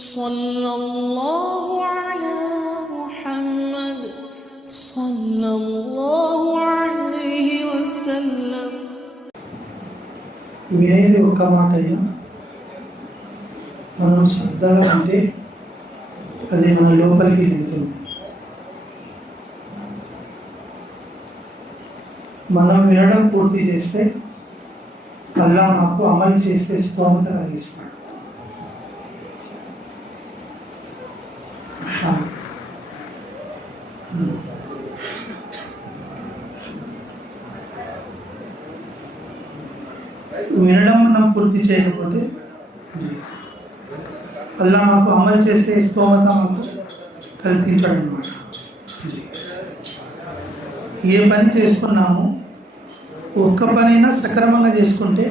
सल्लल्लाहु अला मुहम्मद सल्लल्लाहु अलैहि वसल्लम। వినేది ఒక్క మాట అయినా మనం శ్రద్ధగా అంటే అది మన లోపలికి దిగుతుంది. మనం వినడం పూర్తి చేస్తే అల్లాహ్ మాకు అమలు చేసే స్తోమత కలిగిస్తాడు. వినడం మనం పూర్తి చేయకపోతే అల్లాహ్ మాకు అమలు చేసే స్తోమత మాకు కల్పించాడు అన్నమాట. ఏ పని చేస్తున్నామో ఒక్క పనైనా సక్రమంగా చేసుకుంటే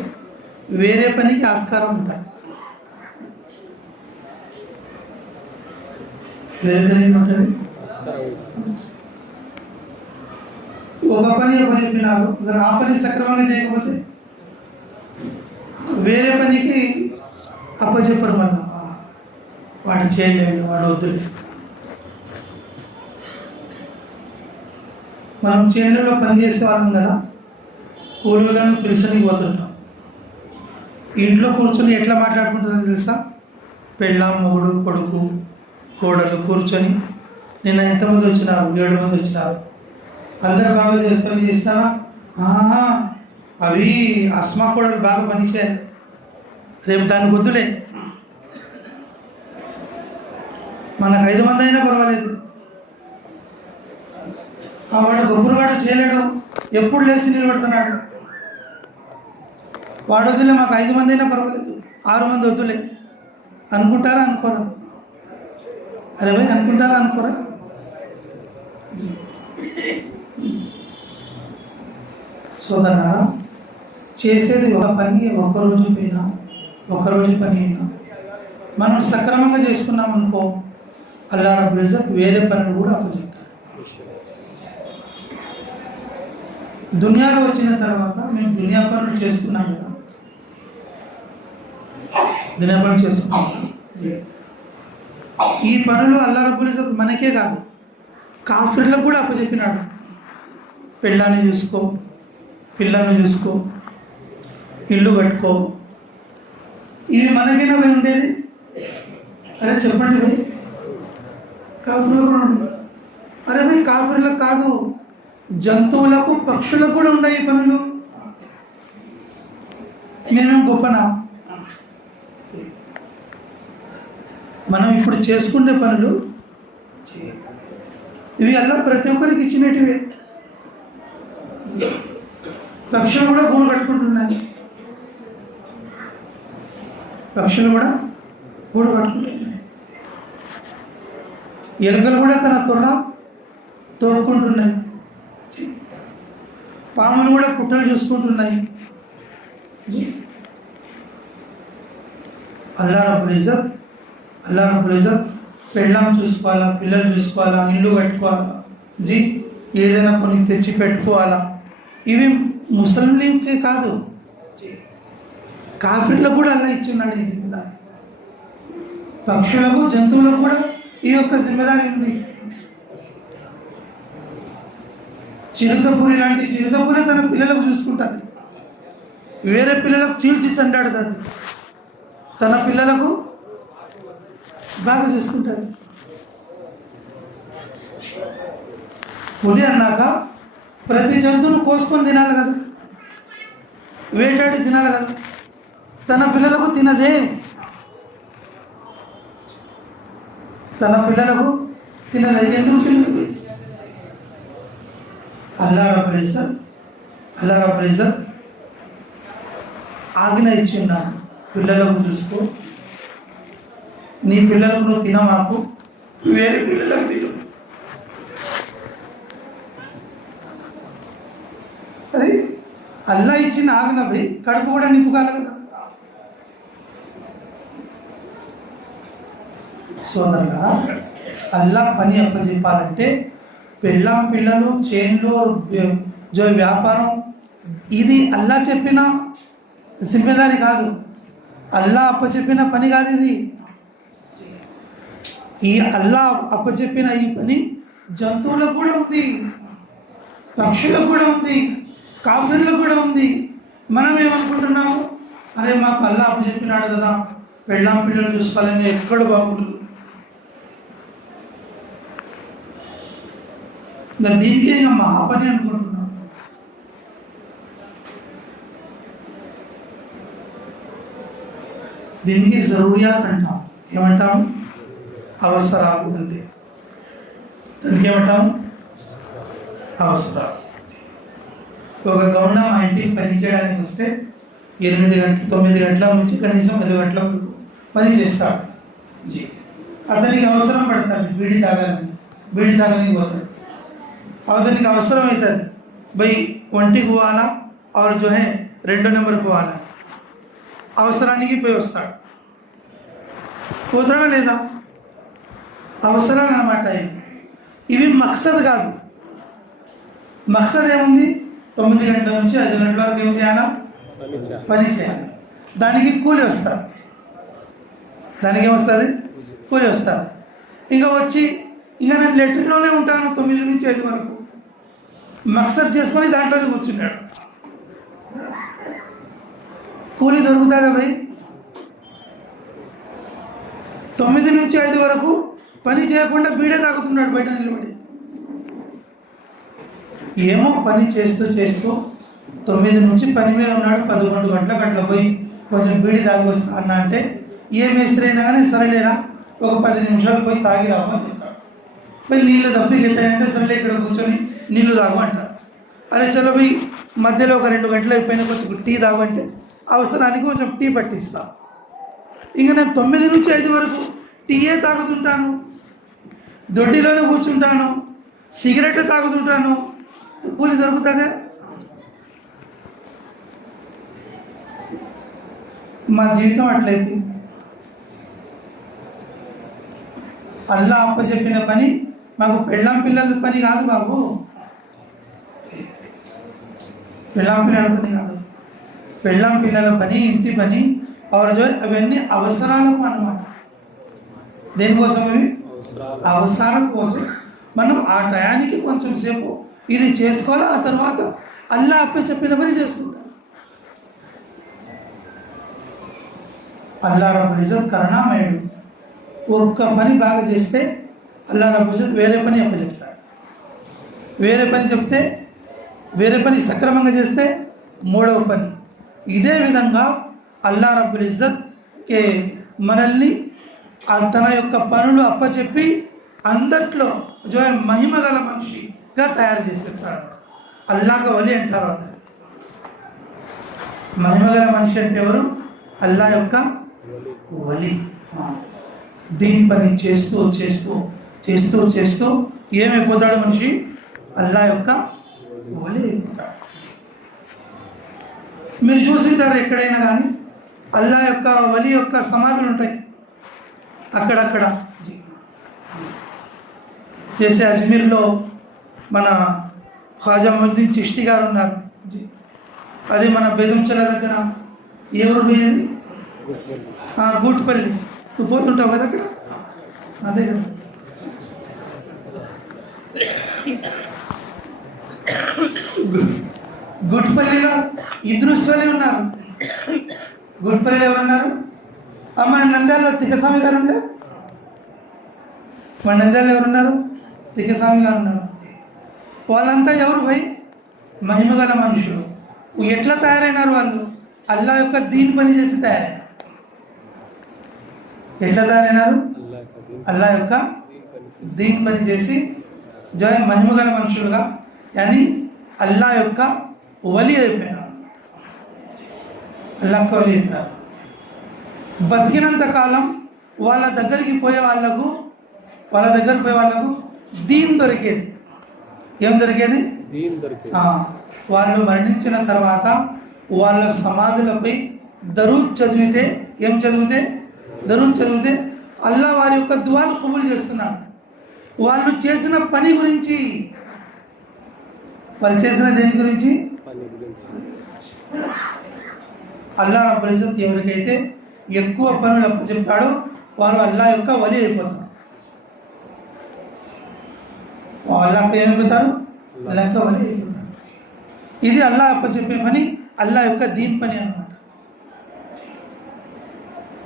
వేరే పనికి ఆస్కారం ఉంటుంది. వేరే పనికి ఉంటుంది. ఒక పని చెప్పినారు, ఆ పని సక్రమంగా చేయకపోతే వేరే పనికి అప్పచెప్పరు. మళ్ళా వాడు చేయలేడు, వాడు వద్దులే. మనం చేనులో పని చేసే వాళ్ళం కదా, కూలీలను పిలిచని పోతుంటాం. ఇంట్లో కూర్చొని ఎట్లా మాట్లాడుకుంటారో తెలుసా? పెళ్ళాం, మొగుడు, కొడుకు, కోడలు కూర్చొని నిన్న ఎంతమంది వచ్చినారు? 7 మంది వచ్చినారు. అందరు బాగా పని చేస్తారా? అవి అస్మా కోడలు బాగా పని చేయాలి, రేపు దానికి వద్దులే, మనకు 5 మంది అయినా పర్వాలేదు. వాడు గొప్పవాడు చేయలేడు, ఎప్పుడు లేచి నిలబడుతున్నాడు, వాడు వద్దులే, మాకు 5 మంది అయినా పర్వాలేదు, 6 మంది వద్దులే అనుకుంటారా? అనుకోరా? అరే భయ్, అనుకుంటారా? అనుకోరా? సోదరులారా, చేసేది ఒక పని ఒక్కరోజు పోయినా, ఒక్కరోజు పని అయినా మనం సక్రమంగా చేసుకున్నాం అనుకో, అల్లాహ్ రబ్బుల్ ఇజ్జత్ వేరే పనులు కూడా అప్పచెప్తాడు. దునియాలో వచ్చిన తర్వాత మేము దునియా పనులు చేసుకున్నాం కదా, దునియా పనులు చేసుకున్నాం. ఈ పనులు అల్లాహ్ రబ్బుల్ ఇజ్జత్ మనకే కాదు, కాఫిర్లకు కూడా అప్పచెప్పినాడు. పెళ్ళాన్ని చూసుకో, పిల్లల్ని చూసుకో, ఇల్లు కట్టుకో. ఇవి మనకైనా పోయి ఉండేది? అరే చెప్పండి భయ్, కాఫిర్లకు కూడా ఉండేది. అరే భయ్, కాఫిర్లకు కాదు, జంతువులకు, పక్షులకు కూడా ఉన్నాయి ఈ పనులు. మేమేం గొప్పనా? మనం ఇప్పుడు చేసుకునే పనులు ఇవి అల్లా ప్రతి ఒక్కరికి ఇచ్చినటివే. పక్షులు కూడా గూడు కట్టుకుంటున్నాయి, పక్షులు కూడా గూడు కట్టుకుంటున్నాయి. ఎలుకలు కూడా తన తొర్ర తోడుకుంటున్నాయి. పాములు కూడా పుట్టలు చూసుకుంటున్నాయి. అల్లాహ్ రబ్బుల్ ఇజ్జత్ పెళ్ళాం చూసుకోవాలా, పిల్లలు చూసుకోవాలా, ఇల్లు కట్టుకోవాలా, ఏదైనా కొన్ని తెచ్చి పెట్టుకోవాలా. ఇవి ముస్లింలకే కాదు, కాఫిర్లకు కూడా అల్లాహ్ ఇచ్చున్నాడు ఈ జిమ్మేదారి. పక్షులకు, జంతువులకు కూడా ఈ యొక్క జిమ్మేదారి ఉంది. చిరుతపురి లాంటి చిరుతపురి తన పిల్లలకు చూసుకుంటుంది, వేరే పిల్లలకు చీల్చి చండాడుతుంది, తన పిల్లలకు బాగా చూసుకుంటుంది. పులి అన్నాక ప్రతి జంతువును కోసుకొని తినాలి కదా, వేటాడి తినాలి కదా, తన పిల్లలకు తినదే, తన పిల్లలకు తినదే. ఎందుకు తినదు? అల్లాహ్ రబ్బుల్ ఇజ్జత్ ఆజ్ఞ ఇచ్చి ఉన్నాడు, పిల్లలకు చూసుకో, నీ పిల్లలకు నువ్వు తినమాకు, వేరే పిల్లలకు తిను. అరే అల్లాహ్ ఇచ్చిన ఆజ్ఞ పోయి కడుపు కూడా నింపుకోవాలి కదా. సోదరులారా, అల్లాహ్ పని అప్పచెప్పాలంటే పెళ్ళాం, పిల్లలు, చేన్లో వ్యాపారం, ఇది అల్లాహ్ చెప్పిన జిమ్మేదారి కాదు, అల్లాహ్ అప్పచెప్పిన పని కాదు ఇది. ఈ అల్లా అప్పచెప్పిన ఈ పని జంతువులకు కూడా ఉంది, పక్షులకు కూడా ఉంది, కాఫీర్లకు కూడా ఉంది. మనం ఏమనుకుంటున్నాము, అరే మాకు అల్లా అప్పచెప్పినాడు కదా, పెళ్ళాం పిల్లలు చూసుకోవాలని ఎక్కడ బాగుండదు. ఇంకా దీనికే ఇంకా మా పని అనుకుంటున్నాం. దీనికి జరూరియాత్ అంటాం. ఏమంటాము? అవసరాలు. అంతే. దానికి ఏమంటాము? అవసరాలు. ఒక గౌండ మా ఇంటికి పని చేయడానికి వస్తే 8 గంటలు 9 గంటల నుంచి కనీసం 10 గంటల వరకు పని చేస్తాడు. అతనికి అవసరం పడుతుంది, బీడి తాగని పోతాడు. అతనికి అవసరం అవుతుంది, భయ్ ఒంటికి పోవాలా और जो है 2 నెంబర్ పోవాలా, అవసరానికి పోయి వస్తాడు. పోతాడా లేదా? అవసరాలు అన్నమాట. ఇవి మక్సద్ కాదు. మక్సద్ ఏముంది? 9 గంటల నుంచి 5 గంటల వరకు ఏం చేయాలా? పని చేయాలి. దానికి కూలి వస్తారు. దానికి ఏమొస్తుంది? కూలి వస్తారు. ఇంకా వచ్చి ఇంకా నేను లెటర్లోనే ఉంటాను 9 నుంచి 5 వరకు మక్సద్ చేసుకొని దాంట్లోనే కూర్చున్నాడు. కూలి దొరుకుతుందా భయ్? 9 నుంచి 5 వరకు పని చేయకుండా బీడే తాగుతున్నాడు బయట నిలబడి. ఏమో పని చేస్తూ 9 నుంచి పని మీద ఉన్నాడు, 11 గంటలకు అట్లా పోయి కొంచెం బీడి తాగి వస్తా అన్నా అంటే ఏ మేస్త్రి అయినా కానీ సరేలేరా ఒక 10 నిమిషాలు పోయి తాగి రావు అని చెప్తాడు. పోయి నీళ్ళు దప్పికి ఎత్తాడంటే సరేలే ఇక్కడ కూర్చొని నీళ్ళు తాగు అంటారు. అరే చలో పోయి మధ్యలో ఒక 2 గంటలు అయిపోయినా కొంచెం టీ తాగు అంటే అవసరానికి కొంచెం టీ పట్టిస్తాను. ఇంకా నేను 9 నుంచి 5 వరకు టీయే తాగుతుంటాను, దొడ్డిలోనే కూర్చుంటాను, సిగరెట్ తాగుతుంటాను. కూలి దొరుకుతుందే? మా జీవితం అట్లయిపోయింది. అల్లా అప్పచెప్పిన పని మాకు పెళ్ళాం పిల్లల పని కాదు బాబు, పెళ్ళాం పిల్లల పని కాదు. పెళ్ళాం పిల్లల పని, ఇంటి పని అవన్నీ అవసరాలకు అన్నమాట. దేనికోసం? అవి అవసరాల కోసం. మనం ఆ టయానికి కొంచెం సేపు ఇది చేసుకోవాలి, ఆ తర్వాత అల్లా అప్పచెప్పిన పని చేస్తుంటాం. అల్లా రబ్బుల్ ఇజ్జత్ కరుణామయుడు. ఒక్క పని బాగా చేస్తే అల్లా రబ్బుల్ ఇజ్జత్ వేరే పని అప్పచెప్తాడు. వేరే పని సక్రమంగా చేస్తే 3వ పని. ఇదే విధంగా అల్లా రబ్బుల్ ఇజ్జత్కి మనల్ని తన యొక్క పనులు అప్పచెప్పి అందట్లో జో మహిమ గల మనిషిగా తయారు చేసేస్తాడు. అల్లాహ్ వలి అంటారు. అతను మహిమ గల మనిషి అంటే ఎవరు? అల్లా యొక్క వలి. దీని పని చేస్తూ ఏమైపోతాడు మనిషి? అల్లా యొక్క వలి అయిపోతాడు. మీరు చూసింటారు ఎక్కడైనా కానీ అల్లా యొక్క వలి యొక్క సమాధులు ఉంటాయి అక్కడక్కడ. జైసే అజ్మీర్లో మన ఖ్వాజా మొయినుద్దీన్ చిష్తి గారు ఉన్నారు. అది మన బేగంచల దగ్గర ఎవరు పోయేది? గూట్పల్లి. నువ్వు పోతుంటావు కదా అక్కడ, అదే కదా. గుట్పల్లిలో ఇద్రుస్ వలి ఉన్నారు. గుట్పల్లిలో ఎవరున్నారు? మన నంద్యాలలో తిక్కస్వామి గారు ఉండే. మన నంద్యాలలో ఎవరున్నారు? తిక్కస్వామి గారు ఉన్నారు. వాళ్ళంతా ఎవరు భయ్? మహిమగల మనుషులు. ఎట్లా తయారైనారు వాళ్ళు? అల్లా యొక్క దీన్ పని చేసి తయారైనారు. ఎట్లా తయారైనారు? అల్లా యొక్క దీన్ పని చేసి మహిమగల మనుషులుగా, యాని అల్లా యొక్క వలి అయిపోయినారు. అల్లా యొక్క వలి అయిపోయినారు. బతికినంత కాలం వాళ్ళ దగ్గరికి పోయే వాళ్ళకు దీన్ దొరికేది. ఏం దొరికేది? వాళ్ళు మరణించిన తర్వాత వాళ్ళ సమాధులపై దరూద్ చదివితే అల్లా వారి యొక్క దువాలు కబూల్ చేస్తున్నాడు. వాళ్ళు చేసిన పని గురించి, వాళ్ళు చేసిన దేని గురించి? అల్లా రబ్బుల్ ఇజ్జత్ ఎవరికైతే ఎక్కువ పనులు అప్పచెప్తాడో వారు అల్లా యొక్క వలి అయిపోతారు. అల్లాహ్ ఏమైపోతారు, అల్లాహ్ వలి అయిపోతారు. ఇది అల్లాహ్ అప్పచెప్పే పని, అల్లాహ్ యొక్క దీన్ పని అన్నమాట.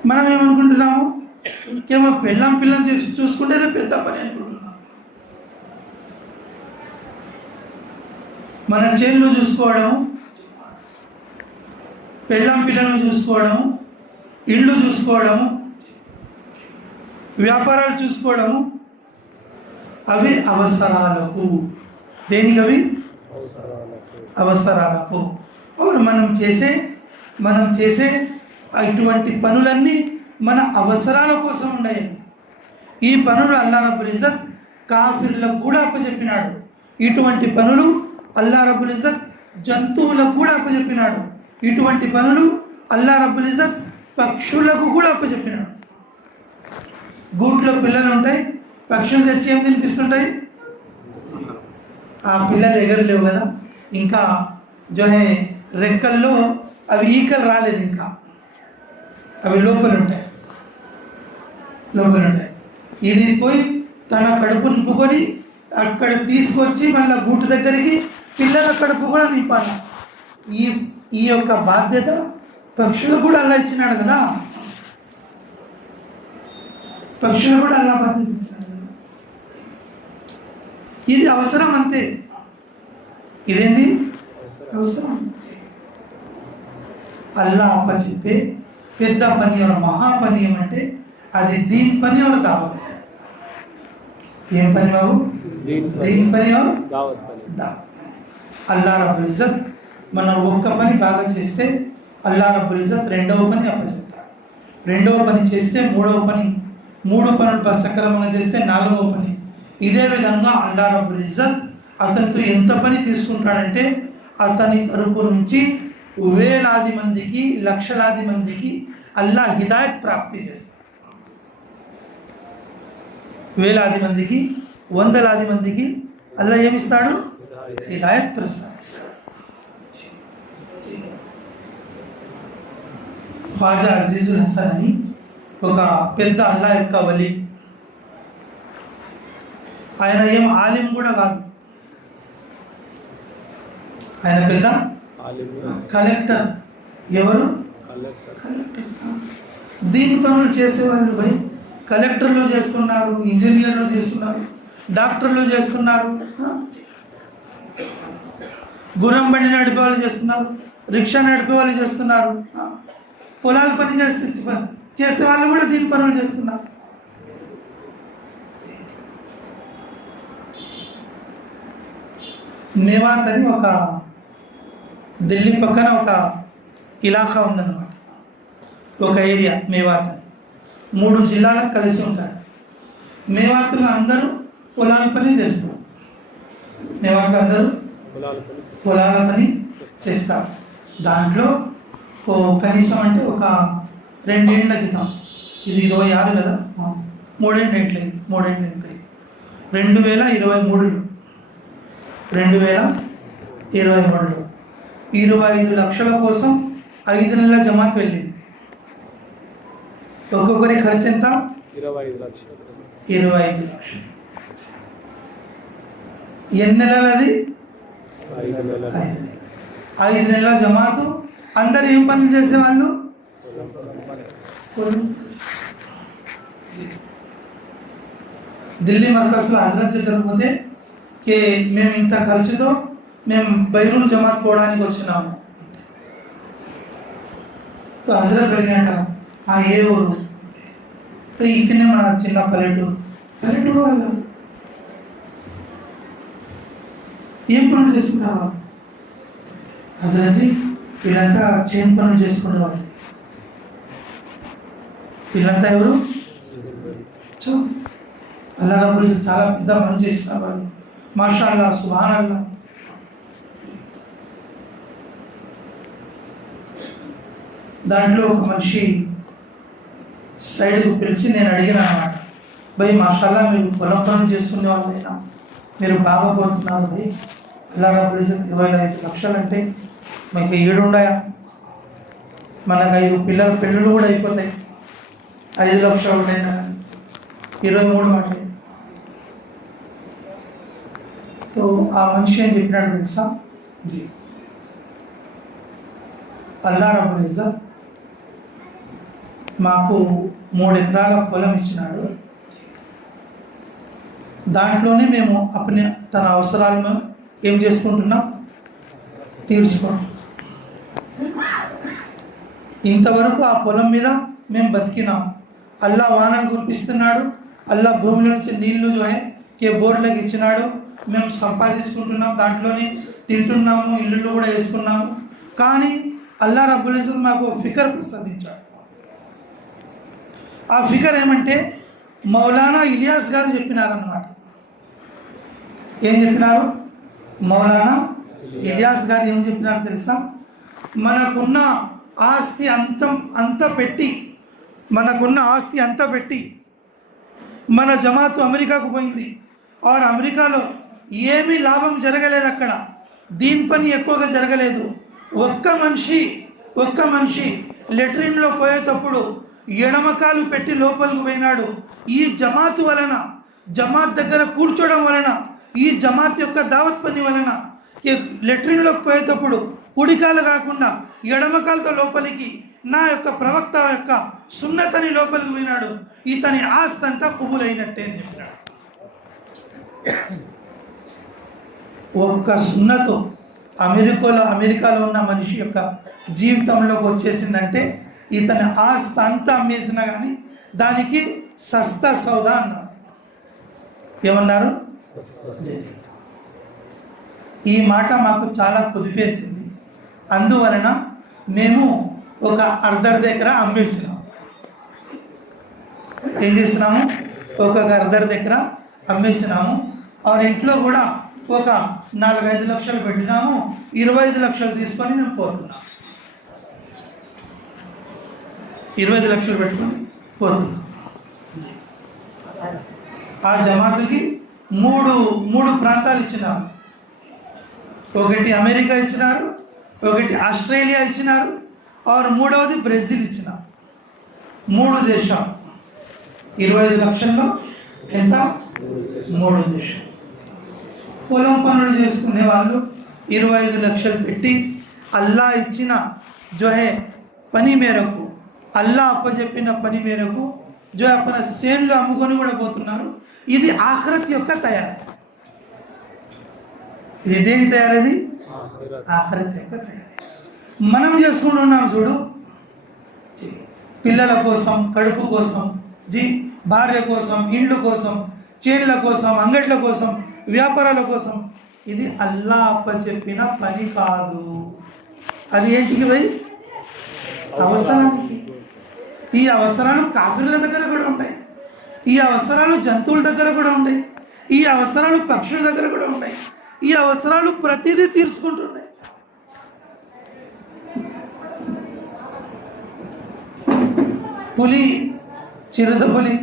మనం ఏమనుకుంటున్నాము, ఇంకేమో పిల్లని చూసుకుంటేనే పెద్ద పని అనుకుంటున్నాం. మన చేళ్ళు చూసుకోవడం, పిల్లలను చూసుకోవడము, ఇళ్ళు చూసుకోవడము, వ్యాపారాలు చూసుకోవడము, అవి అవసరాలకు. దేనికి అవి? అవసరాలకు. మనం చేసే ఇటువంటి పనులన్నీ మన అవసరాల కోసం ఉన్నాయి. ఈ పనులు అల్లాహ్ రబ్బుల్ ఇజ్జత్ కాఫిర్లకు కూడా అప్పచెప్పినాడు. ఇటువంటి పనులు అల్లాహ్ రబ్బుల్ ఇజ్జత్ జంతువులకు కూడా అప్పచెప్పినాడు. ఇటువంటి పనులు అల్లాహ్ రబ్బుల్ ఇజ్జత్ పక్షులకు కూడా అప్పచెప్పినాడు. గూట్లో పిల్లలు ఉంటాయి, పక్షులు తెచ్చి ఏం తినిపిస్తుంటాయి? ఆ పిల్లలు ఎగరలేవు కదా, ఇంకా జోహే రెక్కల్లో అవి ఈకలు రాలేదు, ఇంకా అవి లోపల ఉంటాయి. ఇది పోయి తన కడుపు నింపుకొని అక్కడ తీసుకొచ్చి మళ్ళీ గూటు దగ్గరికి పిల్లల కడుపు కూడా నింపాలి. ఈ యొక్క బాధ్యత పక్షులకు కూడా అల్లాహ్ ఇచ్చినాడు కదా, పక్షులు కూడా అల్లాహ్ బాధ్యత ఇచ్చినాడు కదా. ఇది అవసరం అంతే. ఇదేంది అవసరం? అల్లాహ్ అప్పచెప్పే పెద్ద పని ఎవరు, మహాపని ఏమంటే అది దీని పని ఎవరు, దావత్. ఏం పని బాబు? దీని పని ఎవరు? దావత్. అల్లాహ్ రబ్బుల్ ఇజ్జత్ మనం ఒక్క పని బాగా చేస్తే అల్లాహ్ రబ్బుల్ ఇజ్జత్ రెండవ పని అప్పచెప్తాడు. రెండవ పని చేస్తే మూడవ పని, మూడు పనులు సక్రమంగా చేస్తే నాలుగవ పని. ఇదే విధంగా అల్లాహ్ రబ్బుల్ ఇజ్జత్ అతనితో ఎంత పని తీసుకుంటాడంటే అతని తరపు నుంచి వేలాది మందికి, లక్షలాది మందికి అల్లాహ్ హిదాయత్ ప్రాప్తి చేస్తాడు. వేలాది మందికి, వందలాది మందికి అల్లాహ్ ఏమిస్తాడు? హిదాయత్ ప్రసాదిస్తాడు. ఖ్వాజా అజీజుల్ హసన్ అని ఒక పెద్ద అల్లాహ్ యొక్క వలి. ఆయన ఏం ఆలిం కూడా కాదు, ఆయన పెద్ద కలెక్టర్. ఎవరు? కలెక్టర్. దీని పనులు చేసేవాళ్ళు భయ్ కలెక్టర్లు చేస్తున్నారు, ఇంజనీర్లు చేస్తున్నారు, డాక్టర్లు చేస్తున్నారు, గుర్రం బండి నడిపే వాళ్ళు చేస్తున్నారు, రిక్షా నడిపే వాళ్ళు చేస్తున్నారు, పొలాల పని చేసే వాళ్ళు కూడా దీని పనులు చేస్తున్నారు. మేవాత్ అని ఒక ఢిల్లీ పక్కన ఒక ఇలాఖా ఉందన్నమాట, ఒక ఏరియా మేవాత్ అని. 3 జిల్లాలకు కలిసి ఉంటారు. మేవాత్లో అందరూ పొలాల పని చేస్తారు. మేవాత్లో అందరూ పొలాల పని చేస్తారు. దాంట్లో కనీసం అంటే ఒక 2 ఏళ్ల క్రితం, ఇది 26 కదా, 3 ఏళ్ళు ఎట్లేదు, 3 ఏళ్ళు ఎట్లేదు, 2023లో 25 లక్షల కోసం 5 నెలల జమాత్ వెళ్ళింది. ఒక్కొక్కరి ఖర్చు ఎంత? 25 లక్షలు. ఎన్ని నెలలు అది? 5 నెలల జమాతు. అందరు ఏం పనులు చేసేవాళ్ళు? ఢిల్లీ మర్కజ్లో హజరత్ దగ్గరకు పోతే మేము ఇంత ఖర్చుతో మేము బైరూన్ జమాత్ పోవడానికి వచ్చినాము. హజరత్ అడిగినట ఏ ఊరు? ఇక్కడనే మన చిన్న పల్లెటూరు వాళ్ళ ఏం పనులు చేసుకున్నారు? హజరత్జీ వీళ్ళంతా చేను పనులు చేసుకునేవాళ్ళు. వీళ్ళంతా ఎవరు? అల్లాహ్ రబ్బుల్ ఇజ్జత్ చాలా పెద్ద పనులు చేసిన వాళ్ళు. మాషా అల్లాహ్, సుబ్హాన్ అల్లాహ్. దాంట్లో ఒక మనిషి సైడ్కు పిలిచి నేను అడిగిన అన్నమాట, భయ్ మాషాల్లా మీరు పొలం పనులు చేసుకునే వాళ్ళైనా మీరు బాగా పోతున్నారు భయ్, అల్లాహ్ రబ్బుల్ ఇజ్జత్ 25 లక్షలు అంటే మీకు 7 ఉన్నాయా? మనకు 5 పిల్లల పెళ్ళిళ్ళు కూడా అయిపోతాయి. 5 లక్షలు ఉంటాయి, 23 మాట. तो ఆ మనిషి ఏం చెప్పినాడు తెలుసా? అల్లా రబ్బుల్ ఇజ్జత్ మాకు 3 ఎకరాల పొలం ఇచ్చినాడు, దాంట్లోనే మేము తన అవసరాలను ఏం చేసుకుంటున్నాం, తీర్చుకోండి. ఇంతవరకు ఆ పొలం మీద మేము బతికినాం. అల్లా వానలు కురిపిస్తున్నాడు, అల్లా భూమిలో నుంచి నీళ్లు బోర్లకు ఇచ్చినాడు, మేము సంపాదించుకుంటున్నాం, దాంట్లోనే తింటున్నాము, ఇల్లులు కూడా వేసుకున్నాము. కానీ అల్లా రబ్బుల్ ఇజ్జత్ మాకు ఫికర్ ప్రసాదించాడు. ఆ ఫికర్ ఏమంటే మౌలానా ఇలియాస్ గారు చెప్పినారన్నమాట. ఏం చెప్పినారు? మౌలానా ఇలియాస్ గారు ఏం చెప్పినారు తెలుసా? మనకున్న ఆస్తి అంత పెట్టి మన జమాతు అమెరికాకు పోయింది. ఆర్ అమెరికాలో ఏమీ లాభం జరగలేదు, అక్కడ దీని పని ఎక్కువగా జరగలేదు. ఒక్క మనిషి లెట్రిన్లో పోయేటప్పుడు ఎడమకాలు పెట్టి లోపలికి పోయినాడు. ఈ జమాతు వలన, జమాత్ దగ్గర కూర్చోవడం వలన, ఈ జమాత్ యొక్క దావత్ పని వలన లెట్రిన్లోకి పోయేటప్పుడు కుడికాలు కాకుండా ఎడమకాలతో లోపలికి నా యొక్క ప్రవక్త యొక్క సున్నతని లోపలికి పోయినాడు. ఇతని ఆస్తి అంతా కుబులైనట్టే అని చెప్పినాడు. ఒక్క సున్నతో అమెరికాలో ఉన్న మనిషి యొక్క జీవితంలోకి వచ్చేసిందంటే ఇతని ఆస్తి అంతా అమ్మేసినా కానీ దానికి సస్తా సౌదా అన్నారు. ఏమన్నారు? ఈ మాట మాకు చాలా కుదిపేసింది. అందువలన మేము ఒక అర్ధర్ దగ్గర అమ్మేసినాము. ఏం చేసినాము? ఒక అర్ధర్ దగ్గర అమ్మేసినాము. ఆరు ఇంట్లో కూడా ఒక 4-5 లక్షలు పెట్టినాము. 25 లక్షలు తీసుకొని మేము పోతున్నాం. 25 లక్షలు పెట్టుకొని పోతున్నాం. ఆ జమాతుకి మూడు ప్రాంతాలు ఇచ్చినారు. ఒకటి అమెరికా ఇచ్చినారు, ఒకటి ఆస్ట్రేలియా ఇచ్చినారు, ఆరు మూడవది బ్రెజిల్ ఇచ్చినారు. 3 దేశాలు. 25 లక్షల్లో ఎంత? 3 దేశాలు. పొలం పనులు చేసుకునే వాళ్ళు 25 లక్షలు పెట్టి అల్లా ఇచ్చిన పని మేరకు, అల్లా అప్పచెప్పిన పని మేరకు అప్పన సేన్లు అమ్ముకొని కూడా పోతున్నారు. ఇది ఆఖరత్ యొక్క తయారు. ఇది దేని తయారది? ఆఖరత్ యొక్క తయారు. మనం చేసుకుంటున్నాం చూడు, పిల్లల కోసం, కడుపు కోసం, భార్య కోసం, ఇండ్ల కోసం, చేన్ల కోసం, అంగట్ల కోసం, వ్యాపారాల కోసం. ఇది అల్లా అప్పచెప్పిన పని కాదు. అది ఏంటికి పోయి? అవసరానికి. ఈ అవసరాలు కాఫీర్ల దగ్గర కూడా ఉంటాయి, ఈ అవసరాలు జంతువుల దగ్గర కూడా ఉంటాయి, ఈ అవసరాలు పక్షుల దగ్గర కూడా ఉంటాయి, ఈ అవసరాలు ప్రతిదీ తీర్చుకుంటున్నాయి. పులి, చిరుత పులి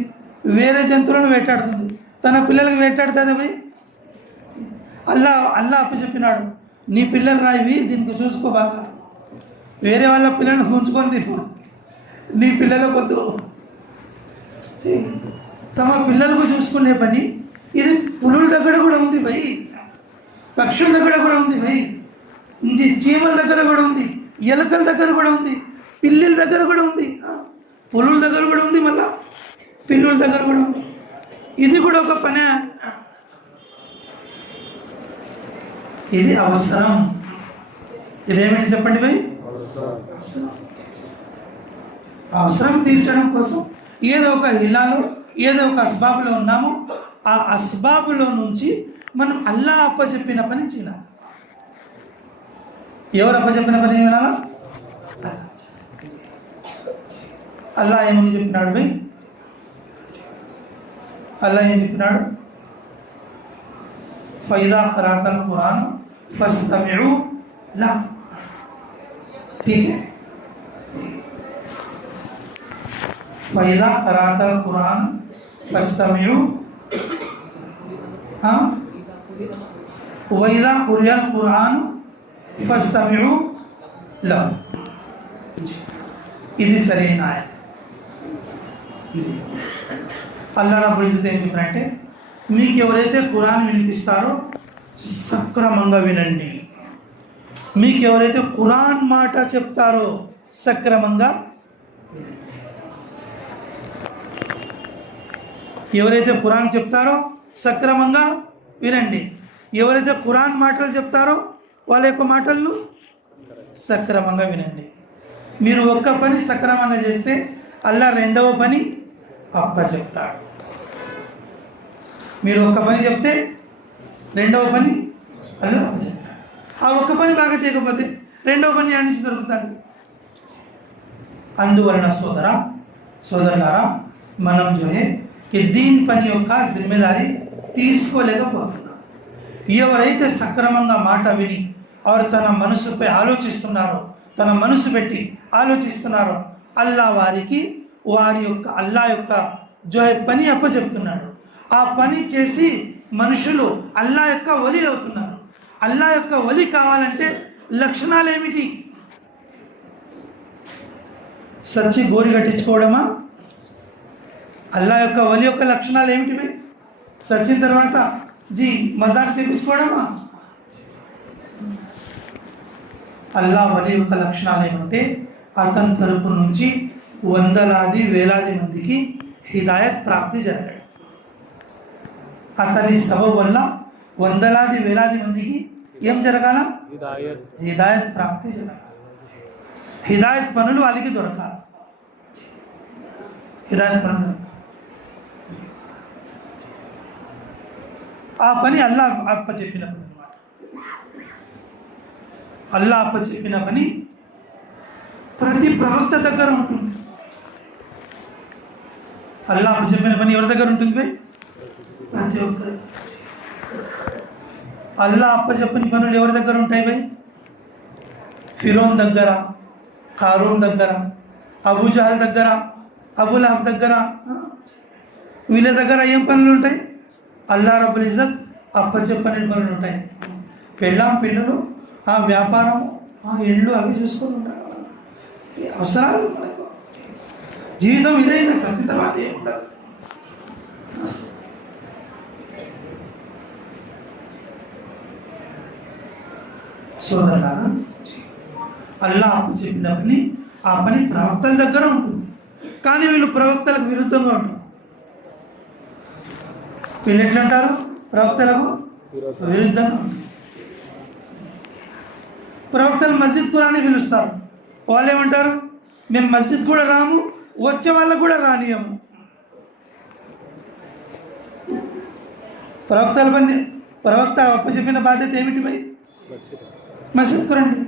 వేరే జంతువులను వేటాడుతుంది, తన పిల్లలకు వేటాడుతుంది. పోయి అల్లా అప్పచెప్పినాడు, నీ పిల్లలు రాయివి, దీనికి చూసుకో బాగా. వేరే వాళ్ళ పిల్లల్ని ఉంచుకొని తిను, నీ పిల్లలకు వద్దు. తమ పిల్లలకు చూసుకునే పని ఇది పులుల దగ్గర కూడా ఉంది భయ్, పక్షుల దగ్గర కూడా ఉంది భయ్, ఇది చీమల దగ్గర కూడా ఉంది, ఎలుకల దగ్గర కూడా ఉంది, పిల్లుల దగ్గర కూడా ఉంది, పులుల దగ్గర కూడా ఉంది, మళ్ళా పిల్లుల దగ్గర కూడా ఉంది. ఇది కూడా ఒక పనే. ఇది అవసరం. ఇదేమిటి చెప్పండి భయ్? అవసరం తీర్చడం కోసం ఏదో ఒక ఇల్లాలో, ఏదో ఒక అస్బాబులో ఉన్నాము. ఆ అస్బాబులో నుంచి మనం అల్లా అప్పచెప్పిన పని చేయాలి. ఎవరు అప్పచెప్పిన పని వినాలా? అల్లా ఏమని చెప్పినాడు భయ్? అల్లా ఏం చెప్పినాడు? ఫైదా ఖరాతల్ ఖురాన్ ఫస్తమిఉ లహు. ठीक है, फैज़ा क़राअतल कुरान फस्तमिउ वइज़ा क़ुरिअल कुरान फस्तमिउ लहु. ఇది సరైన ఆయత. అల్లా రబ్బుల్ ఇజ్జత్ ఏం చెప్పినంటే, మీకు ఎవరైతే ఖురాన్ వినిపిస్తారో సక్రమంగా వినండి. మీకు ఎవరైతే ఖురాన్ మాట చెప్తారో సక్రమంగా వినండి. ఎవరైతే ఖురాన్ చెప్తారో సక్రమంగా వినండి. ఎవరైతే ఖురాన్ మాటలు చెప్తారో వాళ్ళ యొక్క మాటలను సక్రమంగా వినండి. మీరు ఒక్క పని సక్రమంగా చేస్తే అల్లా రెండవ పని అప్పచెప్తాడు. మీరు ఒక్క పని చెప్తే రెండవ పని అల్లా అప్పచెప్తాడు. ఆ ఒక్క పని బాగా చేయకపోతే రెండవ పని ఆడి నుంచి దొరుకుతుంది. అందువలన సోదరులారా మనం దీని పని యొక్క జిమ్మెదారీ తీసుకోలేకపోతున్నాం. ఎవరైతే సక్రమంగా మాట విని వారు తన మనసుపై ఆలోచిస్తున్నారో, తన మనసు పెట్టి ఆలోచిస్తున్నారో, అల్లా వారికి అల్లా యొక్క పని అప్పచెప్తున్నాడు. ఆ పని చేసి మనుషులు అల్లా యొక్క వలి అవుతున్నారు. అల్లా యొక్క వలి కావాలంటే లక్షణాలు ఏమిటి? సచ్చి గోరి కట్టించుకోవడమా? అల్లా యొక్క వలి యొక్క లక్షణాలు ఏమిటివి? సచ్చిన తర్వాత మజార్ చేపించుకోవడమా? అల్లా వలి యొక్క లక్షణాలు ఏమంటే అతని తరపు నుంచి వందలాది వేలాది మందికి హిదాయత్ ప్రాప్తి జరగడం. అతని సబబు వల్ల వందలాది వేలాది మందికి ఏం జరగాల? హిదాయత్ ప్రాప్తి జరగాలి. హిదాయత్ పనులు వాళ్ళకి దొరకాలి. హిదాయత్ పనులు దొరకాలి. ఆ పని అల్లా అప్పచెప్పిన పని అన్నమాట. అల్లా అప్పచెప్పిన పని ప్రతి ప్రవక్త దగ్గర ఉంటుంది. అల్లా అప్పచెప్పిన పని ఎవరి దగ్గర ఉంటుంది? ప్రతి ఒక్కరు. అల్లా అప్పచెప్పని పనులు ఎవరి దగ్గర ఉంటాయి భయ్? ఫిరోన్ దగ్గర, కారూన్ దగ్గర, అబూ జహల్ దగ్గర, అబూ లహబ్ దగ్గర, వీళ్ళ దగ్గర ఏం పనులు ఉంటాయి? అల్లా రబ్బుల్ ఇజ్జత్ అప్పచెప్పని పనులు ఉంటాయి. పెళ్ళాం పిల్లలు, ఆ వ్యాపారము, ఆ ఇళ్ళు అవి చూసుకొని ఉండాలి. మనం అవసరాలు మనకు జీవితం ఇదే, సచ్చిన తర్వాత ఏముండదు. సోదరులారా, అల్లా అప్పచెప్పిన పని, ఆ పని ప్రవక్తల దగ్గర ఉంటుంది. కానీ వీళ్ళు ప్రవక్తలకు విరుద్ధంగా ఉంటారు. వీళ్ళు ఎట్లంటారు? ప్రవక్తలకు విరుద్ధంగా ఉంటుంది. ప్రవక్తలు మస్జిద్ కురాని పిలుస్తారు. వాళ్ళు ఏమంటారు? మేము మస్జిద్ కూడా రాము, వచ్చే వాళ్ళకు కూడా రానియము. ప్రవక్త అప్పచెప్పిన బాధ్యత ఏమిటి భయ్? మస్జిద్కు రండి.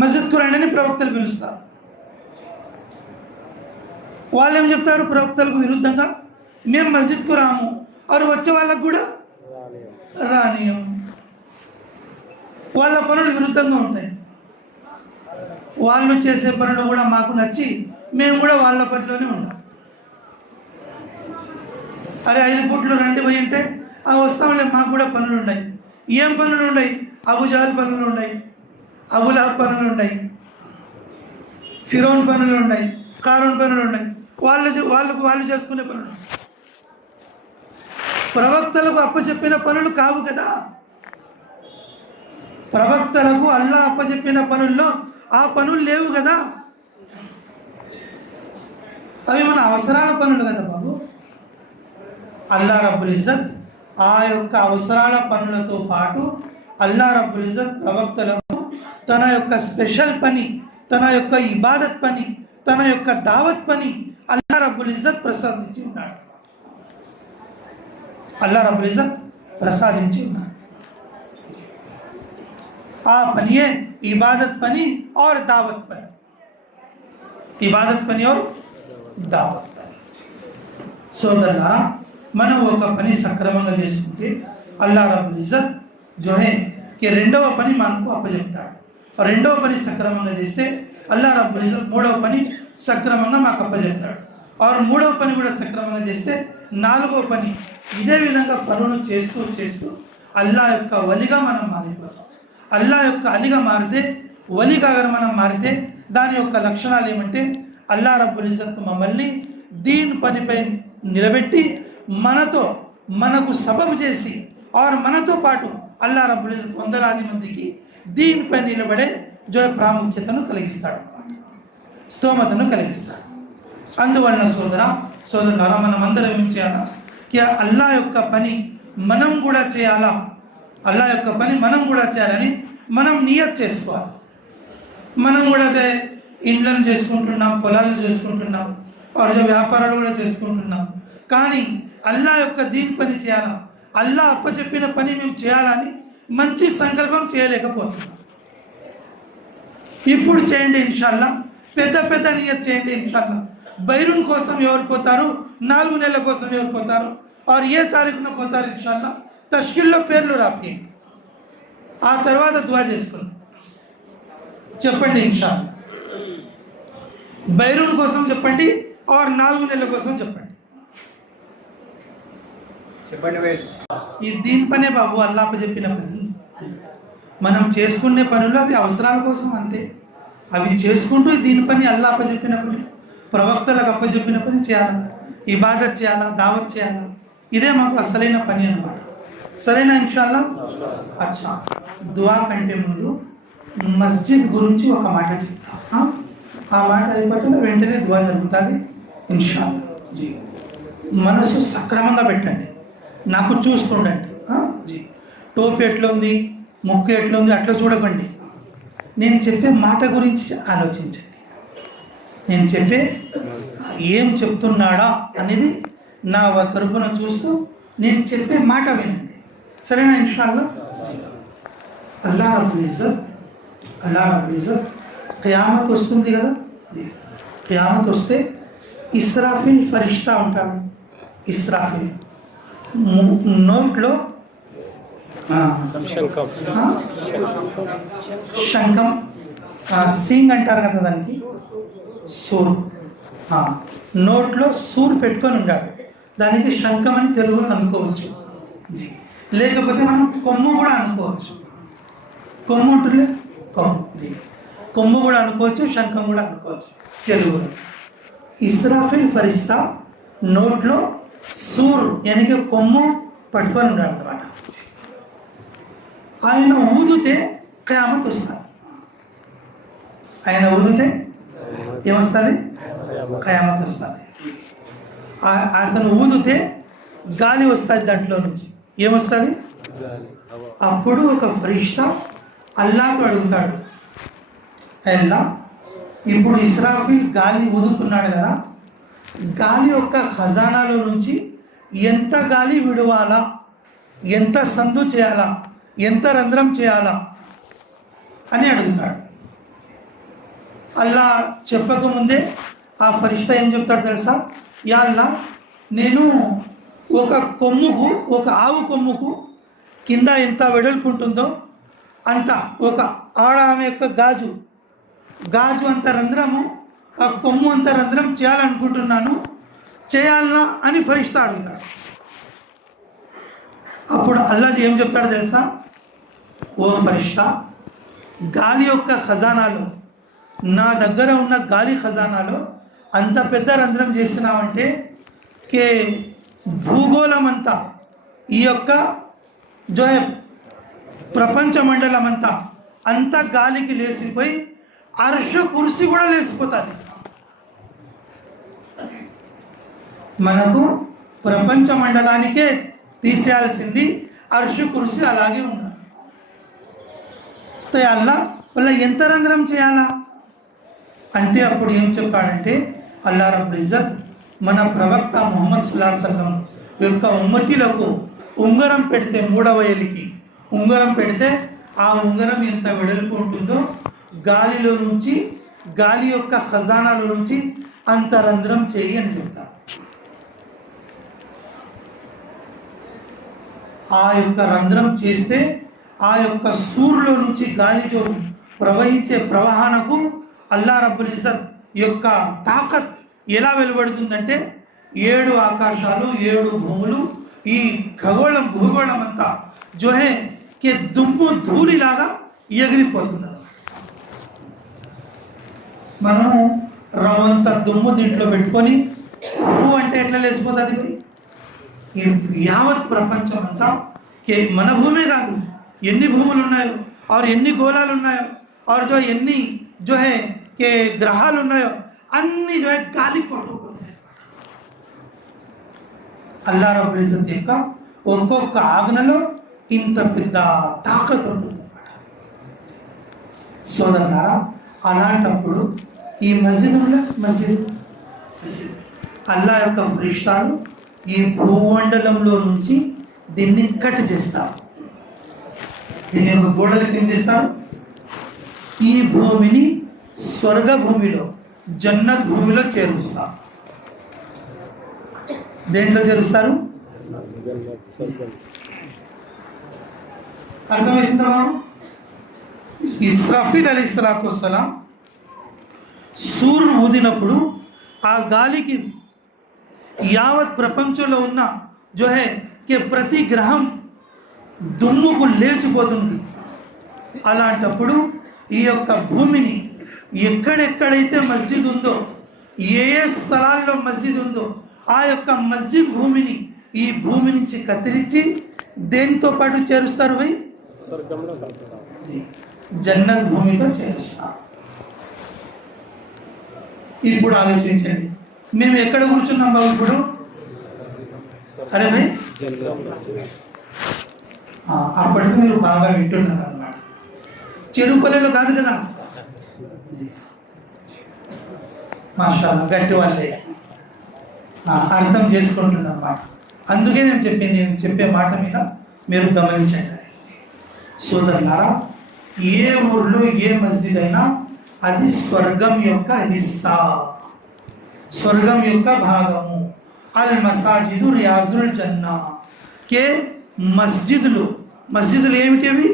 మస్జిద్కు రండి అని ప్రవక్తలు పిలుస్తారు. వాళ్ళు ఏం చెప్తారు? ప్రవక్తలకు విరుద్ధంగా మేము మస్జిద్కు రాము, వారు వచ్చే వాళ్ళకు కూడా రానియము. వాళ్ళ పనులు విరుద్ధంగా ఉంటాయి. వాళ్ళు చేసే పనులు కూడా మాకు నచ్చి మేము కూడా వాళ్ళ పనిలోనే ఉంటాం. అరే 5 పూట్లు రండి పోయి అంటే వస్తాంలే, మాకు కూడా పనులు ఉన్నాయి. ఏం పనులు ఉన్నాయి? అబూ జహల్ పనులు ఉన్నాయి, అబూ లహబ్ పనులు ఉన్నాయి, ఫిరోన్ పనులు ఉన్నాయి, కారూన్ పనులు ఉన్నాయి. వాళ్ళు చేసుకునే పనులు. ప్రవక్తలకు అప్పచెప్పిన పనులు కావు కదా. ప్రవక్తలకు అల్లా అప్పచెప్పిన పనుల్లో ఆ పనులు లేవు కదా. అవి మన అవసరాల పనులు కదా బాబు. అల్లా రబ్బుల్ ఇజ్జత్ ఆ యొక్క అవసరాల పనులతో పాటు అల్లా రబ్బుల్ ఇజ్జత్ ప్రవక్తలకు తన యొక్క స్పెషల్ పని, తన యొక్క ఇబాదత్ పని, తన యొక్క దావత్ పని అల్లా రబ్బుల్ ఇజ్జత్ ప్రసాదించి ఉన్నాడు. అల్లా రబ్బుల్ ఇజ్జత్ ప్రసాదించి ఉన్నాడు. ఆ పనియే ఇబాదత్ పని और दावत పని. ఇబాదత్ పని और దావత్ పని. సోదరులారా, మనం ఒక పని సక్రమంగా చేసుకుంటే అల్లా రబ్బుల్ ఇజ్జత్ రెండవ పని మనకు అప్పచెప్తాడు. రెండవ పని సక్రమంగా చేస్తే అల్లా రబ్బుల్ ఇజ్జత్ మూడవ పని సక్రమంగా మాకు అప్పచెప్తాడు. మూడవ పని కూడా సక్రమంగా చేస్తే నాలుగవ పని. ఇదే విధంగా పనులు చేస్తూ చేస్తూ అల్లా యొక్క వలిగా మనం మారిపోతాం. అల్లా యొక్క అలిగా మారితే, వలిగా మనం మారితే దాని యొక్క లక్షణాలు ఏమంటే అల్లా రబ్బుల్ ఇజ్జత్ మమ్మల్ని దీన్ పనిపై నిలబెట్టి మనకు సబబు చేసి మనతో పాటు అల్లా రబ్బుల్ ఇజ్జత్ వందలాది మందికి దీనిపై నిలబడే ప్రాముఖ్యతను కలిగిస్తాడు, స్తోమతను కలిగిస్తాడు. అందువలన సోదరులారా మనమందరం ఏం చేయాలా? అల్లా యొక్క పని మనం కూడా చేయాలా, అల్లా యొక్క పని మనం కూడా చేయాలని మనం నియత్ చేసుకోవాలి. మనం కూడా ఇండ్లను చేసుకుంటున్నాం, పొలాలు చేసుకుంటున్నాం, వ్యాపారాలు కూడా చేసుకుంటున్నాం. కానీ అల్లా యొక్క దీని పని చేయాలా, అల్లా అప్పచెప్పిన పని మేము చేయాలని మంచి సంకల్పం చేయలేకపోతున్నాం. ఇప్పుడు చేయండి ఇన్షాల్లా, పెద్ద నియత్ చేయండి ఇన్షాల్లా. బైరూన్ కోసం ఎవరు పోతారు, 4 నెలల కోసం ఎవరు పోతారు, ఏ తారీఖున పోతారు ఇన్షాల్లా తష్కిల్లో పేర్లు రాపియండి. ఆ తర్వాత దువా చేసుకుందాం. చెప్పండి ఇన్షాల్లా. బైరూన్ కోసం చెప్పండి, 4 నెలల కోసం చెప్పండి. ఈ దీని పనే బాబు అల్లాప చెప్పిన పని. మనం చేసుకునే పనులు అవి అవసరాల కోసం అంతే. అవి చేసుకుంటూ దీని పని అల్లాప చెప్పిన పని, ప్రవక్తలకు అప్పచెప్పిన పని చేయాలా, ఇబాదత్ చేయాలా, దావత్ చేయాలా. ఇదే మాకు అసలైన పని అన్నమాట. సరేనా ఇన్షాల్లా? అచ్చా, దువా కంటే ముందు మస్జిద్ గురించి ఒక మాట చెప్తా. ఆ మాట అయిపోతే వెంటనే దువా జరుగుతుంది ఇన్షాల్లా. జీ, మనసు సక్రమంగా పెట్టండి, నాకు చూస్తుండండి. జీ, టోపీ ఎట్లా ఉంది, ముక్కు ఎట్లా ఉంది అట్లా చూడకండి. నేను చెప్పే మాట గురించి ఆలోచించండి. నేను చెప్పే ఏం చెప్తున్నాడా అనేది నా తరపున చూస్తూ నేను చెప్పే మాట వినండి. సరేనా ఇన్షాల్లా? అల్లా రబ్బుల్ ఇజ్జత్ ఖియామత్ వస్తుంది కదా, ఖియామత్ వస్తే ఇస్రాఫిల్ ఫరిష్తా ఉంటాడు. ఇస్రాఫిల్ నోట్లో శంఖం, సింగ్ అంటారు కదా దానికి, సూర్, నోట్లో సూర్ పెట్టుకొని ఉంటాడు. దానికి శంఖం అని తెలుగులో అనుకోవచ్చు, లేకపోతే మనం కొమ్ము కూడా అనుకోవచ్చు. కొమ్ము ఉంటుందే, కొమ్ము కూడా అనుకోవచ్చు, శంఖం కూడా అనుకోవచ్చు తెలుగులో. ఇస్రాఫిల్ ఫరిష్తా నోట్లో సూర్ ఎనక కొమ్ము పట్టుకొని ఉన్నాడు అన్నమాట. ఆయన ఊదితే ఖియామత్ వస్తుంది. ఆయన ఊదితే ఏమొస్తుంది? ఖియామత్ వస్తుంది. అతను ఊదితే గాలి వస్తుంది, దాంట్లో నుంచి ఏమొస్తుంది? అప్పుడు ఒక ఫరిష్తా అల్లాతో అడుగుతాడు, అల్లా ఇప్పుడు ఇస్రాఫిల్ గాలి ఊదుతున్నాడు కదా, గాలి యొక్క ఖజానాలో నుంచి ఎంత గాలి విడవాలా, ఎంత సందు చేయాలా, ఎంత రంధ్రం చేయాలా అని అడుగుతాడు. అల్లా చెప్పకముందే ఆ ఫరిష్తా ఏం చెప్తాడు తెలుసా? యా అల్లా, నేను ఒక కొమ్ముకు, ఒక ఆవు కొమ్ముకు కింద ఎంత వెడల్పు ఉంటుందో అంత, ఒక ఆమె యొక్క గాజు అంత రంధ్రము, ఆ కొమ్ము అంత రంధ్రం చేయాలనుకుంటున్నాను, చేయాలనా అని ఫరిష్తా అడుగుతాడు. అప్పుడు అల్లా ఏం చెప్తాడు తెలుసా? ఓ ఫరిష్తా, గాలి యొక్క ఖజానాలో, నా దగ్గర ఉన్న గాలి ఖజానాలో అంత పెద్ద రంధ్రం చేసినావంటే కే భూగోళం అంతా, ఈ యొక్క ప్రపంచ మండలం అంతా గాలికి లేసిపోయి అర్ష్ కుర్సీ కూడా లేచిపోతుంది. మనకు ప్రపంచ మండలానికే తీసేయాల్సింది అర్ష్ కుర్సీ అలాగే ఉండాలి. అల్లా వల్ల ఎంత రంధ్రం చేయాలా అంటే అప్పుడు ఏం చెప్పాడంటే, అల్లా రబ్బుల్ ఇజ్జత్ మన ప్రవక్త ముహమ్మద్ సల్లల్లాహు అలైహి వసల్లం యొక్క ఉమ్మతీలకు ఉంగరం పెడితే, 3వ ఏలికి ఉంగరం పెడితే ఆ ఉంగరం ఎంత వెడల్పు ఉంటుందో గాలిలో నుంచి, గాలి యొక్క ఖజానాలో నుంచి అంత రంధ్రం చేయి అని చెప్తాం. ఆ యొక్క రంధ్రం చేస్తే ఆ యొక్క సూర్యులో నుంచి గాలితో ప్రవహించే ప్రవాహానికి అల్లా రబ్బుల్ ఇజ్జత్ యొక్క తాకత్ ఎలా వెలువడుతుందంటే 7 ఆకాశాలు, 7 భూములు, ఈ భూగోళం అంతా జోహే కే దుమ్ము ధూళిలాగా ఎగిరిపోతుంది. మనం రవంత దుమ్ము దీంట్లో పెట్టుకొని పువ్వు అంటే ఎట్లా లేచిపోతుంది భయ్? ఈ యావత్ ప్రపంచం అంతా మన భూమే కాదు, ఎన్ని భూములు ఉన్నాయో और ఎన్ని గోళాలు ఉన్నాయో और जो ఎన్ని जो है के గ్రహాలు ఉన్నాయో అన్ని जो है గాలి కొట్టుకుపోతాయి. అల్లా రబ్బుల్ ఇజ్జత్ యొక్క ఒక్కొక్క ఆజ్ఞలో ఇంత పెద్ద తాకత్ ఉంటుంది అన్నమాట. సోదరులారా, అలాంటప్పుడు ఈ మసీద్ అల్లా యొక్క ఫరిష్తాలు ఈ భూమండలంలో నుంచి దీన్ని కట్ చేస్తారు. దీని యొక్క గోడలకు ఏం చేస్తారు? ఈ భూమిని స్వర్గ భూమిలో, జన్నత్ భూమిలో చేరుస్తారు. దేంట్లో చేరుస్తారు? అర్థమవుతుందా? ఇస్రాఫీల్ అలైహిస్సలాతు వస్సలాం సూర్యుడు ఊదినప్పుడు ఆ గాలికి యావత్ ప్రపంచంలో ఉన్న जो है कि ప్రతి గ్రహం దుమ్ముకు లేచిపోతుంది. అలాంటప్పుడు ఈ యొక్క భూమిని ఎక్కడెక్కడైతే మస్జిద్ ఉందో, ఏ స్థలాల్లో మస్జిద్ ఉందో ఆ యొక్క మస్జిద్ భూమిని ఈ భూమి నుంచి కత్తిరించి దేనితో పాటు చేరుస్తారు భయ్? జన్నత్ భూమితో చేరుస్తారు. ఇప్పుడు ఆలోచించండి, మేము ఎక్కడ కూర్చున్నాం బాబు ఇప్పుడు? అరే భయ్, అప్పటికి మీరు బాగా వింటున్నారు అన్నమాట. చెరుపల్లెలో కాదు కదా, మాషాల్లా గట్టి వాళ్ళే అర్థం చేసుకుంటున్నారు అన్నమాట. అందుకే నేను చెప్పే మాట మీద మీరు గమనించండి. సోదరులారా, ఏ ఊర్లో ఏ మస్జిద్ అయినా అది స్వర్గం యొక్క హిస్సా, స్వర్గం యొక్క భాగము. అల్ మసాజిదు రియాజుల్ జన్నా కే మస్జిదులు ఏమిటి? అవి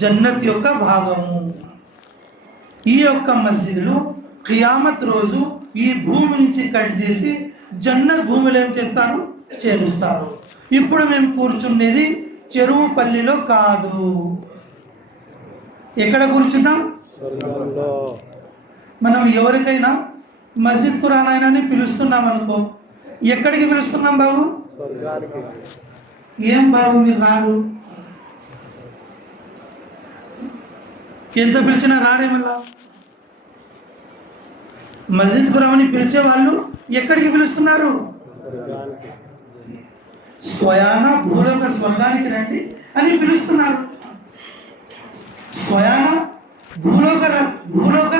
జన్నత్ యొక్క భాగము. ఈ యొక్క మస్జిదులు ఖియామత్ రోజు ఈ భూమి నుంచి కట్ చేసి జన్నత్ భూమిలో ఏం చేస్తారు? చేరుస్తారు. ఇప్పుడు మేము కూర్చునేది చెరువు పల్లిలో కాదు. ఎక్కడ కూర్చున్నాం? మనం ఎవరికైనా మస్జిద్ ఖురానాయనని పిలుస్తున్నాం అనుకో, ఎక్కడికి పిలుస్తున్నాం బాబు? ఏం బాబు మీరు రారు, ఎంత పిలిచినా రారే. మళ్ళా మస్జిద్ ఖురాని పిలిచే వాళ్ళు ఎక్కడికి పిలుస్తున్నారు? స్వయాన భూలోక స్వర్గానికి రండి అని పిలుస్తున్నారు. స్వయాన భూలోక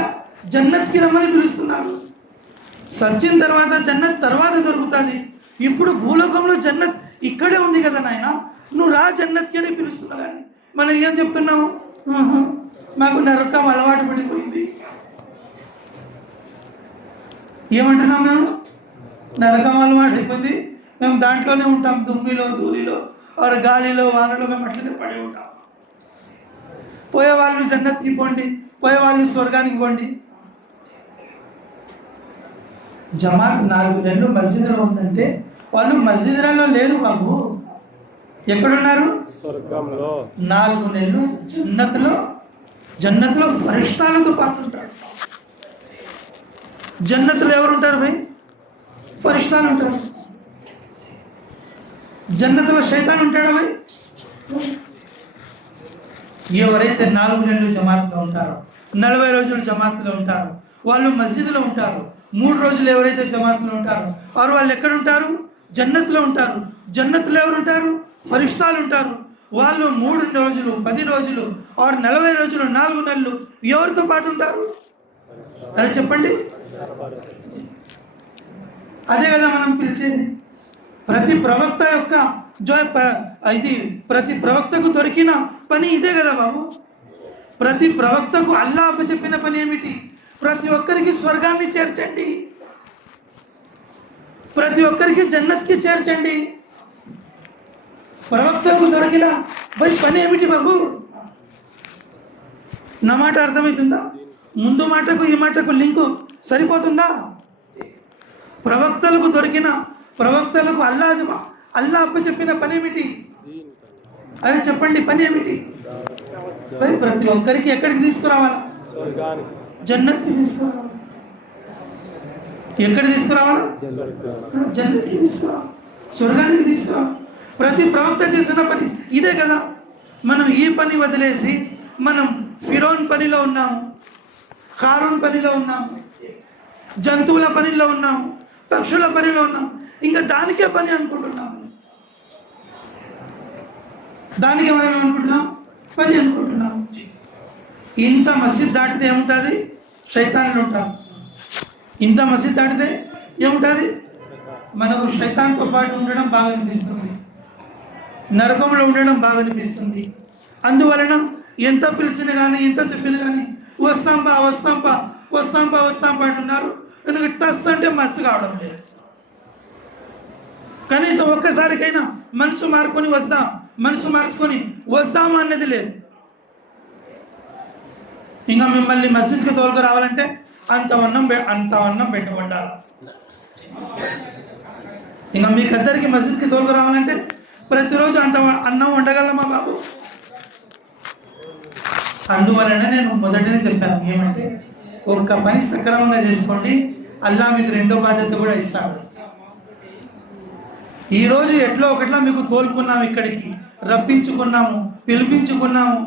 జన్నత్కి రమ్మని పిలుస్తున్నారు. సచ్చిన తర్వాత జన్నత్ తర్వాత దొరుకుతుంది. ఇప్పుడు భూలోకంలో జన్నత్ ఇక్కడే ఉంది కదా నాయన, నువ్వు రా జన్నత్కి అని పిలుస్తున్నా. కానీ మనం ఏం చెప్తున్నాము? మాకు నరకం అలవాటు పడిపోయింది. ఏమంటున్నాం మేము? నరకం అలవాటు అయిపోయింది, మేము దాంట్లోనే ఉంటాం. దుమ్మిలో, ధూళిలో, ఆరు గాలిలో, వానలో మేము అట్లనే పడి ఉంటాం. పోయేవాళ్ళు జన్నత్కి పోండి, పోయేవాళ్ళు స్వర్గానికి పోండి. జమాత్ 4 నెలలు మస్జిద్లో ఉందంటే వాళ్ళు మస్జిద్లలో లేరు బాబు. ఎక్కడున్నారు? 4 నెలలు జన్నత్లో ఫరిష్తాలతో పాటు ఉంటారు. జన్నత్లో ఎవరు ఉంటారు భయ్? ఫరిష్తాలు ఉంటారు. జన్నత్లో శైతాన్ ఉంటాడా భయ్? ఎవరైతే 4 నెలలు జమాత్లో ఉంటారో, 40 రోజులు జమాత్లో ఉంటారో వాళ్ళు మస్జిద్లో ఉంటారు. 3 రోజులు ఎవరైతే జమాత్లో ఉంటారో వారు వాళ్ళు ఎక్కడ ఉంటారు? జన్నత్లో ఉంటారు. జన్నత్లో ఎవరు ఉంటారు? ఫరిష్తాలు ఉంటారు. వాళ్ళు 3 రోజులు, 10 రోజులు, 40 రోజులు, 4 నెలలు ఎవరితో పాటు ఉంటారు? అదే చెప్పండి. అదే కదా మనం పిలిచేది. ప్రతి ప్రవక్త యొక్క ప్రతి ప్రవక్తకు దొరికిన పని ఇదే కదా బాబు. ప్రతి ప్రవక్తకు అల్లా అప్పచెప్పిన పని ఏమిటి? ప్రతి ఒక్కరికి స్వర్గాన్ని చేర్చండి, ప్రతి ఒక్కరికి జన్నత్కి చేర్చండి. ప్రవక్తకు దొరికిన పని ఏమిటి బాబు? నా మాట అర్థమవుతుందా? ముందు మాటకు ఈ మాటకు లింకు సరిపోతుందా? ప్రవక్తలకు అల్లా అప్పచెప్పిన పని ఏమిటి? అది చెప్పండి, పని ఏమిటి? ప్రతి ఒక్కరికి ఎక్కడికి తీసుకురావాలా? జన్నత్కి తీసుకురావాలి. ఎక్కడ తీసుకురావాలా? జన్నతికి తీసుకురావాలి, స్వర్గానికి తీసుకురావాలి. ప్రతి ప్రవక్త చేసిన పని ఇదే కదా. మనం ఈ పని వదిలేసి మనం ఫిరోన్ పనిలో ఉన్నాము, హారూన్ పనిలో ఉన్నాము, జంతువుల పనిలో ఉన్నాము, పక్షుల పనిలో ఉన్నాము. ఇంకా దానికే పని అనుకుంటున్నాము. దానికే మనం అనుకుంటున్నాం, పని అనుకుంటున్నాం. ఇంత మసీద్ దాటితే ఏముంటుంది? శైతాన్లు ఉంటారు. ఇంత మసీద్ దాటితే ఏముంటుంది? మనకు శైతాన్తో పాటు ఉండడం బాగా అనిపిస్తుంది, నరకంలో ఉండడం బాగా అనిపిస్తుంది. అందువలన ఎంత పిలిచినా కానీ ఎంత చెప్పినా కానీ వస్తాంపా వస్తాంపా వస్తాంపా వస్తాంపా అంటున్నారు. కనుక టస్ అంటే మస్తు కావడం లేదు. కనీసం ఒక్కసారికైనా మనసు మార్చుకొని వస్తామా అన్నది లేదు. ఇంకా మిమ్మల్ని మస్జిద్కి తోలుకు రావాలంటే అంత అన్నం పెట్టి వండాలి. ఇంకా మీకందరికి మస్జిద్కి తోలుకు రావాలంటే ప్రతిరోజు అంత అన్నం వండగలమా బాబు? అందువలన నేను మొదటనే చెప్పాను, ఏమంటే ఒక్క పని సక్రమంగా చేసుకోండి, అల్లా మీకు రెండో బాధ్యత కూడా ఇస్తాడు. ఈరోజు ఎట్లో ఒకట్లా మీకు తోలుకున్నాము, ఇక్కడికి రప్పించుకున్నాము, పిలిపించుకున్నాము.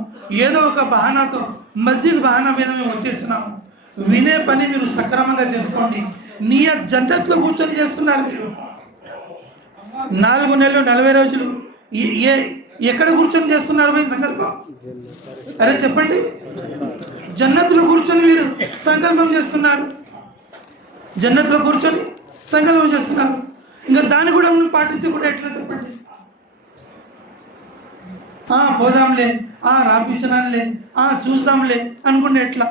ఏదో ఒక బహానాతో మస్జిద్ బహానా మీద మేము వచ్చేస్తున్నాము. వినే పని మీరు సక్రమంగా చేసుకోండి. నియత్ జన్నత్లో కూర్చొని చేస్తున్నారు మీరు. 4 నెలలు 40 రోజులు ఎక్కడ కూర్చొని చేస్తున్నారు మీ సంకల్పం? అరే చెప్పండి. జన్నత్లో కూర్చొని మీరు సంకల్పం చేస్తున్నారు, జన్నత్లో కూర్చొని సంకల్పం చేస్తున్నారు. ఇంకా దాన్ని కూడా మనం పాటించకుండా ఎట్లా చెప్పండి? పోదాంలే, రాపించడానిలే, చూద్దాంలే అనుకుంటే ఎట్లా?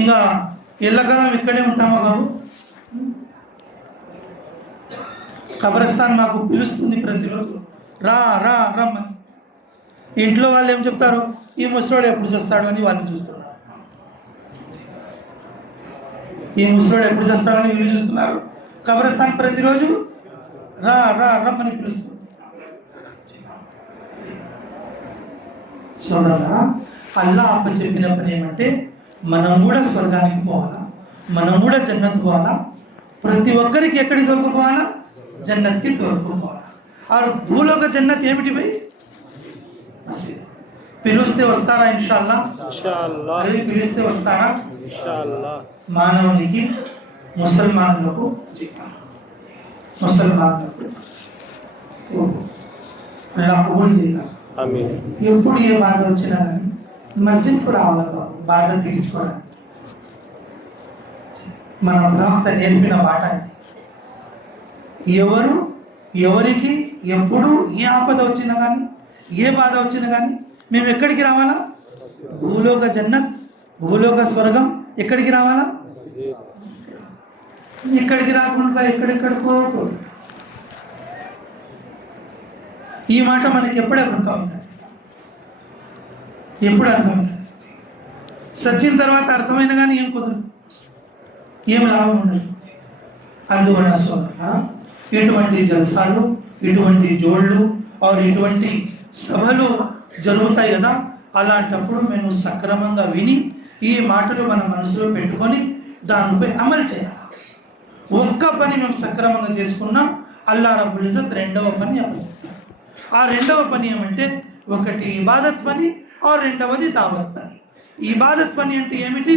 ఇంకా ఎల్లకాలం ఇక్కడే ఉంటామా బాబు? కబరస్థాన్ మాకు పిలుస్తుంది ప్రతిరోజు, రమ్మని. ఇంట్లో వాళ్ళు ఏం చెప్తారు? ఈ ముసలోడు ఎప్పుడు చేస్తాడు అని వాళ్ళు చూస్తున్నారు. ఈ ముసలోడు ఎప్పుడు చేస్తాడని వీళ్ళు చూస్తున్నారు. కబరస్థాన్ ప్రతిరోజు రమ్మని పిలుస్తుంది. సోదరులారా, అల్లా చెప్పిన పని ఏమంటే మనం కూడా స్వర్గానికి పోవాలా, మనం కూడా జన్నత్ పోవాలా. ప్రతి ఒక్కరికి ఎక్కడికి తోలుకుపోవాలా? జన్నత్కి తోలుకుపోవాలా. ఆ భూలోక జన్నత్ ఏమిటి భయ్? పిలిస్తే వస్తారా? ఇన్షాల్లా. పిలిస్తే వస్తారా? మానవునికి ముసల్మాన్లకు అలా కబూల్ చేయాలి. ఎప్పుడు ఏ బాధ వచ్చినా కానీ మస్జిద్కు రావాలి బాబు, బాధ తీర్చుకోవడానికి. మన ప్రవక్త నేర్పిన బాట ఇది. ఎవరికి ఎప్పుడు ఏ ఆపద వచ్చినా కానీ ఏ బాధ వచ్చినా కానీ మేము ఎక్కడికి రావాలా? భూలోక జన్నత్, భూలోక స్వర్గం ఎక్కడికి రావాలా? ఇక్కడికి రాకుండా ఎక్కడెక్కడికో పోదు. ఈ మాట మనకి ఎప్పుడు అర్థమవుతుంది? ఎప్పుడు అర్థమవుతుంది? సచ్చిన తర్వాత అర్థమైన కానీ ఏం కుదరదు, ఏం లాభం ఉండదు. అందువలన సోదరులారా, ఇటువంటి జల్సాలు, ఇటువంటి జోళ్ళు ఇటువంటి సభలు జరుగుతాయి కదా, అలాంటప్పుడు మేము సక్రమంగా విని ఈ మాటలు మన మనసులో పెట్టుకొని దానిపై అమలు చేయాలి. ఒక్క పని మేము సక్రమంగా చేసుకున్నాం, అల్లా రబ్బుల్ ఇజ్జత్ రెండవ పని అప్పచెప్తాడు. ఆ రెండవ పని ఏమంటే, ఒకటి ఇబాదత్ పని, రెండవది దావత్ పని. ఇబాదత్ పని అంటే ఏమిటి?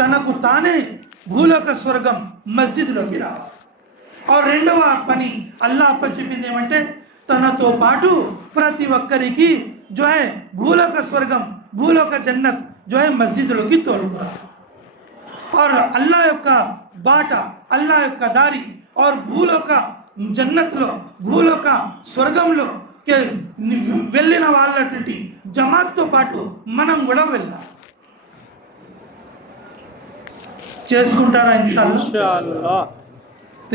తనకు తానే భూలోక స్వర్గం మస్జిద్లోకి రావాలి. రెండవ పని అల్లా అప్పచెప్పింది ఏమంటే, తనతో పాటు ప్రతి ఒక్కరికి భూలోక స్వర్గం, భూలోక జన్నత్ మస్జిద్లోకి తోలుకురావాలి. అల్లా యొక్క బాట, అల్లా యొక్క దారి భూలోక జన్నత్లో, భూలోక స్వర్గంలో వెళ్ళిన వాళ్ళటువంటి జమాత్తో పాటు మనం కూడా వెళ్ళాలి. చేసుకుంటారా ఇన్షాల్లా?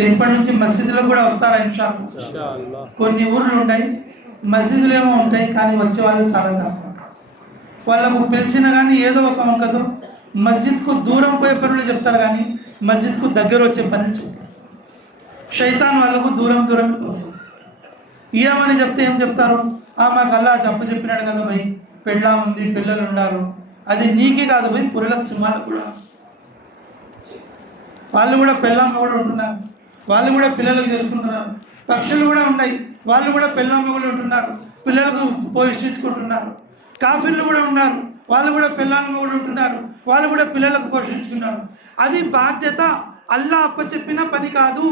ఇప్పటి నుంచి మస్జిద్లో కూడా వస్తారా ఇన్షాల్లా? కొన్ని ఊర్లు ఉంటాయి, మస్జిద్లు ఏమో ఉంటాయి, కానీ వచ్చే వాళ్ళు చాలా తక్కువ. వాళ్ళకు పిలిచినా కానీ ఏదో ఒక వంకతో మస్జిద్కు దూరం పోయే పనులు చెప్తారు, కానీ మస్జిద్కు దగ్గర వచ్చే పనులు చెప్తారు. శైతాన్ వాళ్ళకు దూరం ఏమని చెప్తే ఏం చెప్తారు? మాకు అల్లా చెప్పినాడు కదా భయ్, పెళ్ళా ఉంది, పిల్లలు ఉన్నారు, అది నీకే కాదు పోయి పురులకు సింహాలకు కూడా. వాళ్ళు కూడా పెళ్ళామ్మ కూడా ఉంటున్నారు, వాళ్ళు కూడా పిల్లలకు చేసుకుంటున్నారు. పక్షులు కూడా ఉన్నాయి, వాళ్ళు కూడా పెళ్ళామ్మ కూడా ఉంటున్నారు, పిల్లలకు పోషించుకుంటున్నారు. కాఫీలు కూడా ఉన్నారు, వాళ్ళు కూడా పెళ్ళామ్మ కూడా ఉంటున్నారు, వాళ్ళు కూడా పిల్లలకు పోషించుకున్నారు. అది బాధ్యత అల్లా అప్పచెప్పిన పని కాదు,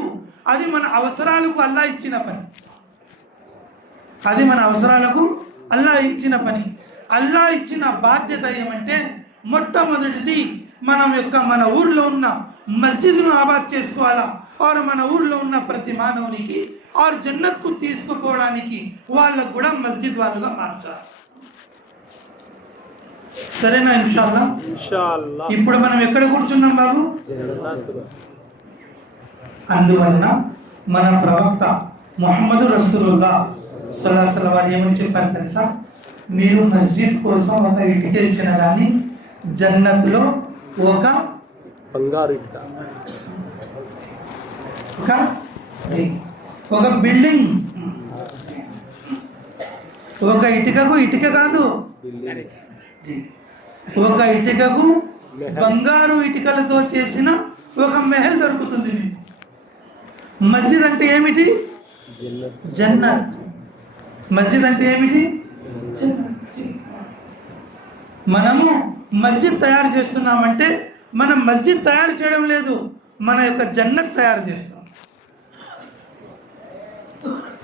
అది మన అవసరాలకు అల్లా ఇచ్చిన పని. అది మన అవసరాలకు అల్లా ఇచ్చిన పని. అల్లా ఇచ్చిన బాధ్యత ఏమంటే మొట్టమొదటిది మన ఊర్లో ఉన్న మస్జిద్ను ఆబాద్ చేసుకోవాలా, और మన ఊర్లో ఉన్న ప్రతి మానవునికి और జన్నత్కు తీసుకుపోవడానికి వాళ్ళకు కూడా మస్జిద్ వాళ్ళుగా మార్చాలి. సరేనా? ఇన్షాల్లా. ఇప్పుడు మనం ఎక్కడ కూర్చున్నాం బాబు? అందువలన మన ప్రవక్త ముహమ్మదు రసూలుల్లాహ్ సల్లల్లాహు అలైహి వసల్లం వారు ఏమని చెప్పారు తెలుసా? మీరు మస్జిద్ కోసం ఒక ఇటుక ఇచ్చిన కానీ జన్నత్లో ఒక బంగారు ఒక బిల్డింగ్, ఒక ఇటుకకు ఇటుక కాదు, ఒక ఇటుకకు బంగారు ఇటుకలతో చేసిన ఒక మెహల్ దొరుకుతుంది మీకు. మస్జిద్ అంటే ఏమిటి? జన్నత్. మస్జిద్ అంటే ఏమిటి? మనము మస్జిద్ తయారు చేస్తున్నామంటే మనం మస్జిద్ తయారు చేయడం లేదు, మన యొక్క జన్నత్ తయారు చేస్తాం.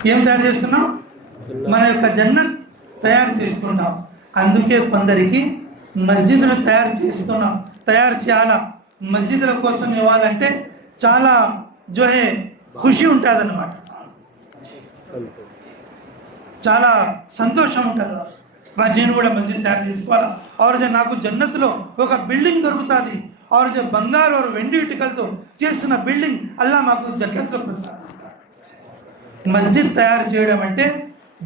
ఏం తయారు చేస్తున్నాం? మన యొక్క జన్నత్ తయారు చేసుకుంటాం. అందుకే కొందరికి మస్జిదులు తయారు చేయాలా, మస్జిదుల కోసం ఇవ్వాలంటే చాలా ఖుషి ఉంటుంది అన్నమాట, చాలా సంతోషం ఉంటుంది. మరి నేను కూడా మస్జిద్ తయారు చేసుకోవాలా, और నాకు జన్నత్లో ఒక బిల్డింగ్ దొరుకుతుంది, और బంగారు और వెండి ఇటుకలతో చేసిన బిల్డింగ్ అల్లా మాకు జన్నత్లో ప్రసాదిస్తాడు. మస్జిద్ తయారు చేయడం అంటే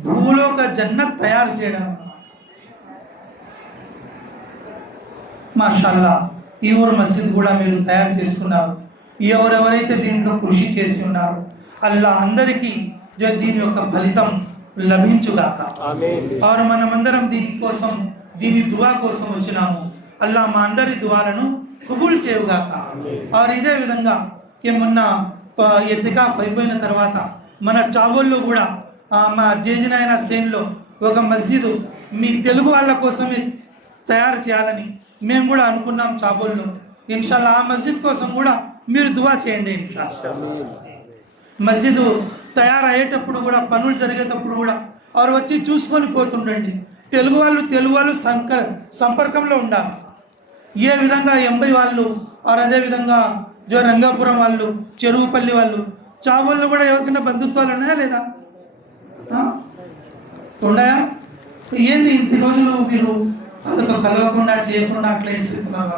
భూలోక జన్నత్ తయారు చేయడం. మాషాల్లా, ఈ ఊరు మస్జిద్ కూడా మీరు తయారు చేసుకున్నారు. ఎవరెవరైతే దీంట్లో కృషి చేసి ఉన్నారో అల్లా అందరికీ దీని యొక్క ఫలితం లభించుగాక. और మనమందరం దీని దువా కోసం వచ్చినాము. అల్లా మా అందరి దువాలను కబూల్ చేయుగాక. और ఇదే విధంగా మొన్న ఎతికాఫ్ అయిపోయిన తర్వాత మన చావోల్లో కూడా మా జేజినాయన సేన్లో ఒక మస్జిద్ మీ తెలుగు వాళ్ళ కోసమే తయారు చేయాలని మేము కూడా అనుకున్నాం చాబోల్లో. ఇన్షాల్లా ఆ మస్జిద్ కోసం కూడా మీరు దువా చేయండి. ఇన్షాల్లా మస్జిద్ తయారయ్యేటప్పుడు కూడా, పనులు జరిగేటప్పుడు కూడా వారు వచ్చి చూసుకొని పోతుండండి. తెలుగు వాళ్ళు సంపర్కంలో ఉండాలి. ఏ విధంగా ఎంబై వాళ్ళు, అదేవిధంగా రంగాపురం వాళ్ళు, చెరువుపల్లి వాళ్ళు, చావోళ్ళు కూడా ఎవరికైనా బంధుత్వాలు ఉన్నాయా లేదా? ఉన్నాయా? ఏంది ఇంత రోజులు మీరు వాళ్ళతో కలవకుండా చేయకుండా అట్లా ఇస్తున్నారు?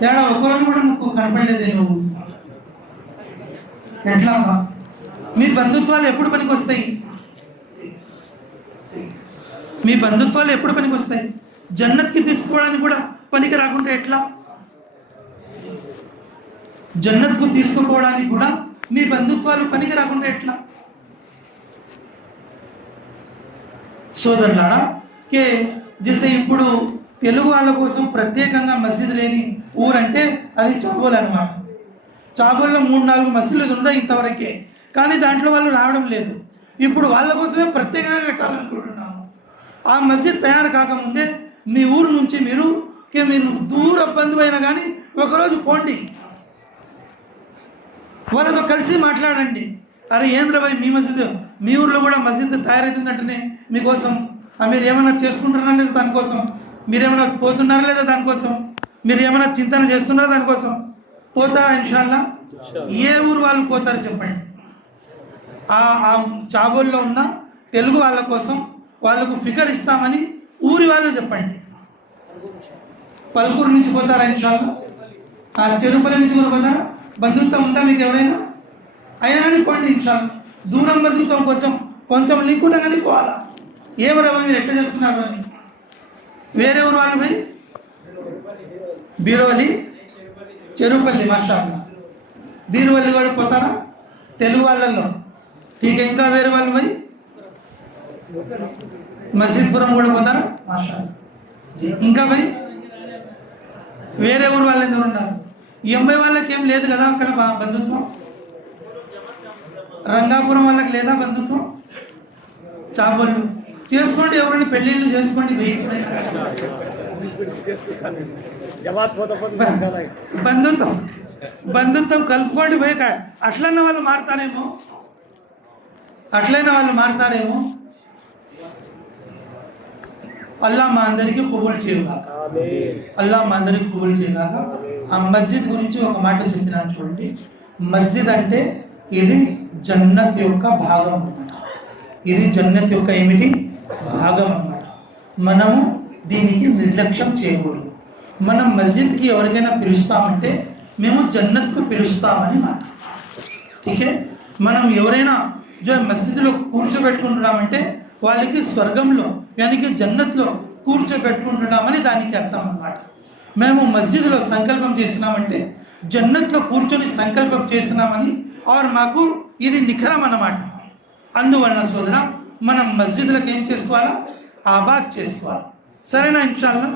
తేడా ఒకరోజు కూడా నువ్వు కనపడలేదు. నువ్వు ఎట్లా? మీ బంధుత్వాలు ఎప్పుడు పనికి వస్తాయి? మీ బంధుత్వాలు ఎప్పుడు పనికి వస్తాయి? జన్నత్కి తీసుకోవడానికి కూడా పనికి రాకుండా ఎట్లా? జన్నత్కు తీసుకుపోవడానికి కూడా మీ బంధుత్వాలు పనికి రాకుండా ఎట్లా? సోదరులారా, కే జైసే ఇప్పుడు తెలుగు వాళ్ళ కోసం ప్రత్యేకంగా మస్జిద్ లేని ఊరంటే అది చాబోల్ అనమాట. చాబోల్లో 3-4 మసీదులు ఉన్నాయి ఇంతవరకే, కానీ దాంట్లో వాళ్ళు రావడం లేదు. ఇప్పుడు వాళ్ళ కోసమే ప్రత్యేకంగా పెట్టాలనుకుంటున్నాము. ఆ మస్జిద్ తయారు కాకముందే మీ ఊరు నుంచి మీరు దూర బంధువు అయినా కానీ ఒకరోజు పోండి, వాళ్ళతో కలిసి మాట్లాడండి. అరే ఏంద్రబాయ్, మీ మస్జిద్ మీ ఊర్లో కూడా మస్జిద్ తయారవుతుందంటేనే మీకోసం మీరు ఏమైనా చేసుకుంటున్నారా లేదా దానికోసం, మీరేమైనా పోతున్నారా లేదా దానికోసం, మీరు ఏమైనా చింతన చేస్తున్నారా దానికోసం? పోతారా? ఇన్షాల్లా. ఏ ఊరు వాళ్ళు పోతారు చెప్పండి? ఆ చాబోల్లో ఉన్న తెలుగు వాళ్ళ కోసం వాళ్ళకు ఫికర్ ఇస్తామని ఊరి వాళ్ళు చెప్పండి. పలుకూరు నుంచి పోతారా? ఇన్షాల్లా. ఆ చెరుపల్లి నుంచి కూడా పోతారా? బంధుత్వం ఉందా మీకు ఎవరైనా? అయినా కానీ పోండి ఇన్షాల్లా. దూరం బంధుత్వం కొంచెం లేకుండా కానీ పోవాలా. ఏమరా మీరు ఎట్లా చేస్తున్నారు అని. వేరే ఊరు వాళ్ళు పోయి బీరోలి, చెరుపల్లి, మాషాల్లా. బీరువల్లి కూడా పోతారా తెలుగు వాళ్ళల్లో? ఇంకా వేరే వాళ్ళు పోయి మసీద్పురం కూడా పోతారా? మాషా. ఇంకా భయ్ వేరే ఊరు వాళ్ళు ఎందుకు ఉన్నారు? ఈ అమ్మాయి వాళ్ళకి ఏం లేదు కదా అక్కడ బంధుత్వం? రంగాపురం వాళ్ళకి లేదా బంధుత్వం? చాబోళ్ళు చేసుకోండి, ఎవరైనా పెళ్ళిళ్ళు చేసుకోండి. బంధుత్వం బంధుత్వం కలుపుకోండి భయ. అట్లన్న వాళ్ళు మారుతారేమో, అల్లా మా అందరికీ కబూల్ చేయగాక. ఆ మస్జిద్ గురించి ఒక మాట చెప్పినాను చూడండి. మస్జిద్ అంటే ఇది జన్నత్ యొక్క భాగం అన్నమాట. ఇది జన్నత్ యొక్క ఏమిటి భాగం అన్నమాట. మనము దీనికి నిర్లక్ష్యం చేయకూడదు. మనం మస్జిద్కి ఎవరికైనా పిలుస్తామంటే మేము జన్నత్కు పిలుస్తామని మాట. ఠీకే. మనం ఎవరైనా మస్జిద్లో కూర్చోబెట్టుకుంటున్నామంటే వాళ్ళకి స్వర్గంలో యానికి జన్నత్లో కూర్చోబెట్టుకుంటున్నామని దానికి అర్థం అన్నమాట. మేము మస్జిద్లో సంకల్పం చేసినామంటే జన్నత్లో కూర్చొని సంకల్పం చేసినామని మాకు ఇది నిఖరం అన్నమాట. అందువలన సోదర మనం మస్జిద్లకు ఏం చేసుకోవాలా? ఆబాద్ చేసుకోవాలి. సరేనా? ఇన్షాల్లా.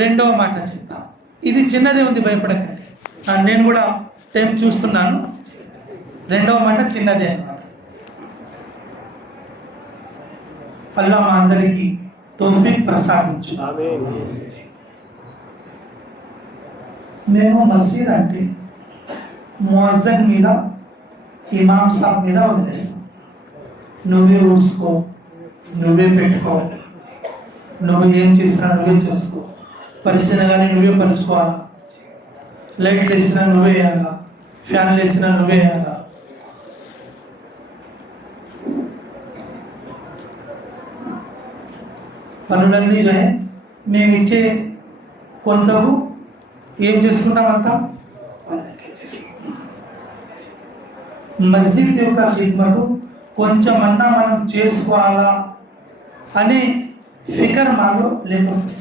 రెండవ మాట చెప్తాం. ఇది చిన్నదే ఉంది, భయపడకండి. నేను కూడా టైం చూస్తున్నాను. రెండవ మాట చిన్నదే అన్నమాట. అల్లా మా అందరికీ తౌఫీక్ ప్రసాదించు. మేము మస్జిద్ అంటే ముఅజ్జిన్ మీద, ఇమాం సాబ్ మీద వదిలేస్తాం. నువ్వే ఊడ్చుకో, నువ్వే పెట్టుకో, నువ్వు ఏం చేసినా నువ్వే చేసుకో, పరిస్థితి కానీ నువ్వే పరుచుకోవాలా, లైట్లు వేసినా నువ్వే వేయాలా, ఫ్యాన్లు వేసినా నువ్వే వేయాలా. పనులన్నీ మేము ఇచ్చే కొంతకు ఏం చేసుకుంటామంతా వాళ్ళకే చేస్తాం. మస్జిద్ యొక్క ఖిద్మతు కొంచెమన్నా మనం చేసుకోవాలా అనే ఫికర్ మాలో లేకపోతే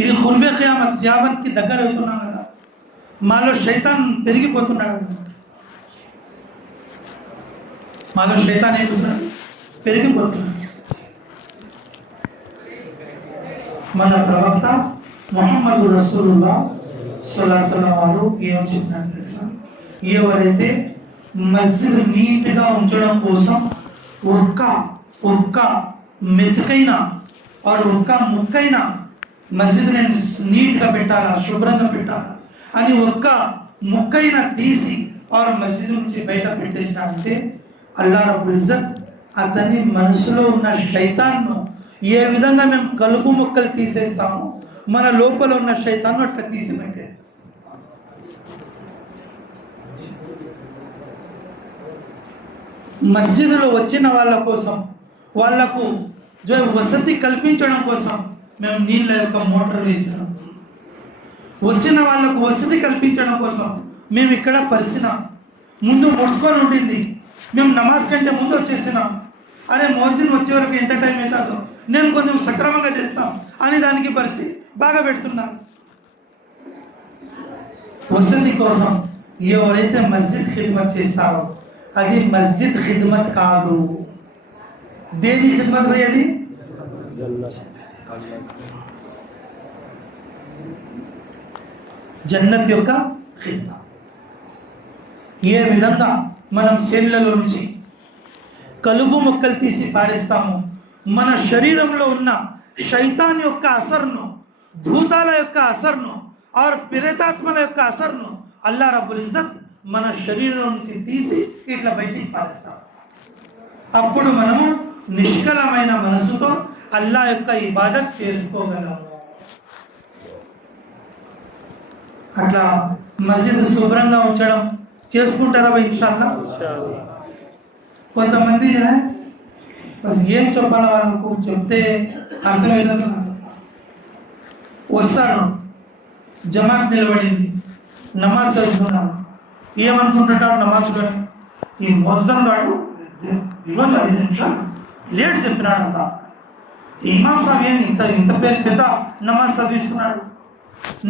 ఇది ఖుర్బే కియామత్కి దగ్గర అవుతున్నాం కదా, మాలో శైతాన్ పెరిగిపోతున్నాడు. పెరిగిపోతున్నాడు. మన ప్రవక్త ముహమ్మద్ రసూలుల్లాహ్ సల్లల్లాహు అలైహి వసల్లం వారు ఏం చెప్పినారు తెలుసా? ఎవరైతే మస్జిద్ నీట్గా ఉంచడం కోసం ఒక్క మెతుకైన ఒక్క ముక్కైన మస్జిద్ని నీట్గా పెట్టాలా, శుభ్రంగా పెట్టాలా అని ఒక్క ముక్కైన తీసి మస్జిద్ నుంచి బయట పెట్టేసినారంటే అల్లా రబ్బుల్ ఇజ్జత్ అతని మనసులో ఉన్న శైతాన్ను ఏ విధంగా మేము కలుపు మొక్కలు తీసేస్తామో మన లోపల ఉన్న శైతాన్ను అట్లా తీసి పెట్టేసేస్తాం. మస్జిద్లో వచ్చిన వాళ్ళ కోసం, వాళ్లకు వసతి కల్పించడం కోసం మేము నీళ్ళ యొక్క మోటార్ వేసినాం. వచ్చిన వాళ్ళకు వసతి కల్పించడం కోసం మేము ఇక్కడ పరిసినాం. ముందు ముడుచుకొని ఉండింది, మేము నమాజ్ కంటే ముందు వచ్చేసినాం. అరే మోజిన్ వచ్చే వరకు ఎంత టైం అవుతుందో, నేను కొంచెం సక్రమంగా చేస్తాం అని దానికి పరిస్థితి బాగా పెడుతున్నాను. వసతి కోసం ఎవరైతే మస్జిద్ ఖిద్మత్ చేస్తారో అది మస్జిద్ ఖిద్మత్ కాదు. దేని ఖిద్మత్ పోయేది? జన్నత్ యొక్క ఖిద్మత్. ఏ విధంగా మనం చేళ్లలో నుంచి కలుపు మొక్కలు తీసి పారేస్తాము, మన శరీరంలో ఉన్న శైతాన్ యొక్క అసర్ను, భూతాల యొక్క అసర్ను, ప్రేతాత్మల యొక్క అసర్ను అల్లా రబ్బుల్ ఇజ్జత్ మన శరీరం నుంచి తీసి ఇట్లా బయటికి పారేస్తాం. అప్పుడు మనము నిష్కలమైన మనసుతో అల్లా యొక్క ఇబాదత్ చేసుకోగలము. అట్లా మస్జిద్ శుభ్రంగా ఉంచడం చేసుకుంటారా ఇన్షాల్లా? కొంతమంది ఏం చెప్పాలా వాళ్ళకు చెప్తే అర్థమవుతుంది. వస్తాడు, జమాత్ నిలబడింది, నమాజ్ చదువుతున్నాడు, ఏమనుకుంటాడు నమాజ్లో? ఈ మొజ్జం గాడు ఈరోజు 5 నిమిషాలు లేట్ చెప్పినాడు సార్, ఇమాం సాబ్ ఏంది ఇంత పెద్ద నమాజ్ చదివిస్తున్నాడు.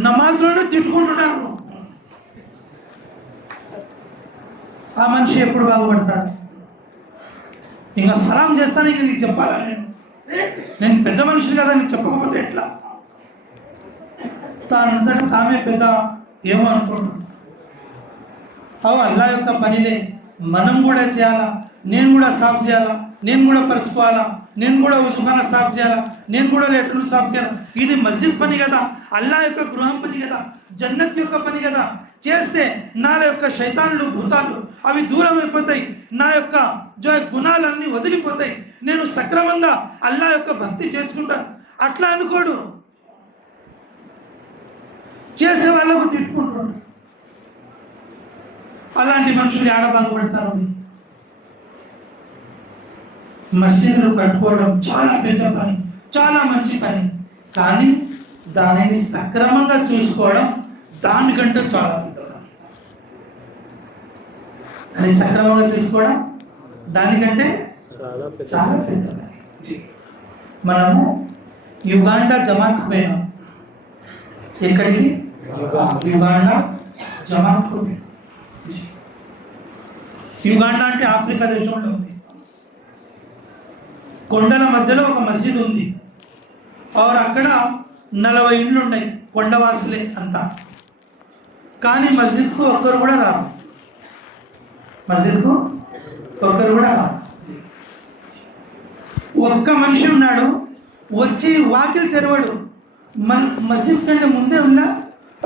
నమాజ్లోనే తిట్టుకుంటున్నారు. ఆ మనిషి ఎప్పుడు బాగుపడతాడు? ఇంకా సలాం చేస్తాను, ఇంక నీకు చెప్పాలా? నేను పెద్ద మనిషిని కదా, నీకు చెప్పకపోతే ఎట్లా? తానంతటా తామే పెద్ద ఏమో అనుకుంటున్నాను. అల్లా యొక్క పనిలే, మనం కూడా చేయాలా, నేను కూడా సాఫ్ చేయాలా, నేను కూడా పరుచుకోవాలా, నేను కూడా ఉజుఖానా సాఫ్ చేయాలా, నేను కూడా లెటర్లు సాఫ్ చేయాలా. ఇది మస్జిద్ పని కదా, అల్లా యొక్క గృహం పని కదా, జన్నత్ యొక్క పని కదా. చేస్తే నా యొక్క శైతాన్లు భూతాలు అవి దూరం అయిపోతాయి, నా యొక్క గుణాలన్నీ వదిలిపోతాయి, నేను సక్రమంగా అల్లా యొక్క భక్తి చేసుకుంటాను. అట్లా అనుకోడు, చేసే వాళ్ళకు తిట్టుకుంటాడు. అలాంటి మనుషులు ఏడ బాగుపడతారు? మసీదులు కట్టుకోవడం చాలా పెద్ద పని, చాలా మంచి పని. కానీ దానిని సక్రమంగా చూసుకోవడం దానికంటే చాలా పెద్ద పని. దాన్ని సక్రమంగా చూసుకోవడం దానికంటే చాలా పెద్ద పని. మనము యుగాండా జమాత్కు పోయినాం. ఎక్కడికి? యుగాండా జమాత్కు పోయినాం. యుగాండా అంటే ఆఫ్రికా దేశంలో ఉంది. కొండల మధ్యలో ఒక మస్జిద్ ఉంది. అక్కడ 40 ఇండ్లు ఉన్నాయి, కొండవాసులే అంతా. కానీ మస్జిద్కు ఒక్కరు కూడా రారు, మస్జిద్కు ఒక్కరు కూడా రారు. ఒక్క మనిషి ఉన్నాడు, వచ్చి వాకిలి తెరవడు. మస్జిద్ కంటే ముందే ఉన్న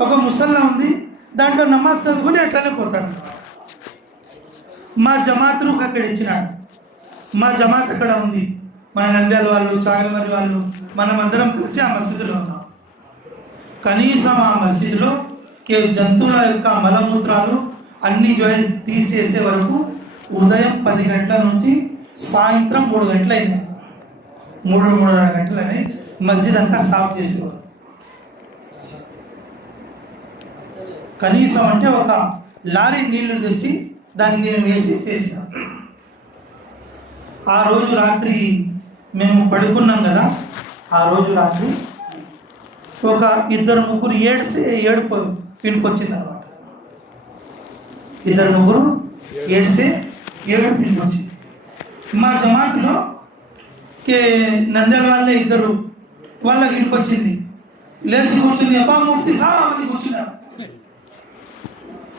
ఒక ముసల్లా ఉంది, దాంట్లో నమాజ్ చదువుకుని అట్లనే పోతాడు. మా జమాత్ను అక్కడ ఇచ్చినాడు. మా జమాత్ అక్కడ ఉంది. మన నంద్యాల వాళ్ళు, చాగమరి వాళ్ళు, మనమందరం కలిసి ఆ మసీదులో ఉన్నాం. కనీసం ఆ మసీదులో జంతువుల యొక్క మలమూత్రాలు అన్నీ తీసేసే వరకు ఉదయం 10 గంటల నుంచి సాయంత్రం 3 గంటలు అయినాయి, 3-3:30 గంటలని మస్జిద్ అంతా సాఫ్ చేసేవారు. కనీసం అంటే ఒక లారీ నీళ్లు తెచ్చి దానికి మేము వేసి చేసాం. ఆ రోజు రాత్రి మేము పడుకున్నాం కదా, ఆ రోజు రాత్రి ఒక 2-3 ఏడుపు వినిపొచ్చింది అనమాట. 2-3 ఏడుపు వినిపొచ్చింది. మా జమాత్లో నంద్యాల వాళ్ళే 2 వాళ్ళకి వినిపొచ్చింది. లేచి కూర్చుని అబ్బా ముఫ్తీ సాబ్ అని కూర్చున్నారు.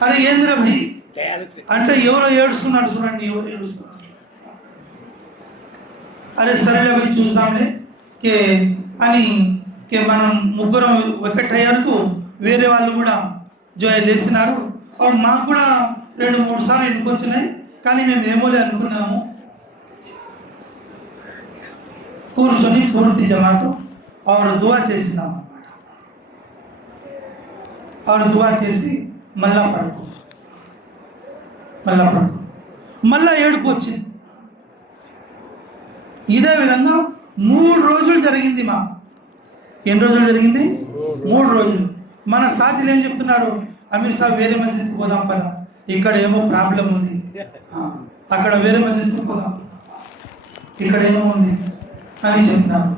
అరే ఏంద్రా భయ్ అంటే ఎవరో ఏడుస్తున్నాడు చూడండి, ఎవరు ఏడుస్తున్నారు. అరే సరేలే పోయి చూద్దాంలే అని మనం ముగ్గురం ఒకటయ్యారుకు వేరే వాళ్ళు కూడా లేచినారు. మాకు కూడా 2-3 సార్లు ఇంటికొచ్చినాయి, కానీ మేము ఏమోలే అనుకున్నాము. కూర్చొని పూర్తి జమాతో దువా చేసినాము అన్నమాట. దువా చేసి మళ్ళా పడుకో మళ్ళా ఏడుపు వచ్చింది. ఇదే విధంగా 3 రోజులు జరిగింది. ఎన్ని రోజులు జరిగింది? 3 రోజులు. మన సాథీలు ఏం చెప్తున్నారు? అమీర్ సాబ్ వేరే మస్జిద్కి పోదాం పదా, ఇక్కడ ఏమో ప్రాబ్లం ఉంది, అక్కడ వేరే మస్జిద్కి పోదాం, ఇక్కడ ఏమో ఉంది అని చెప్తున్నారు.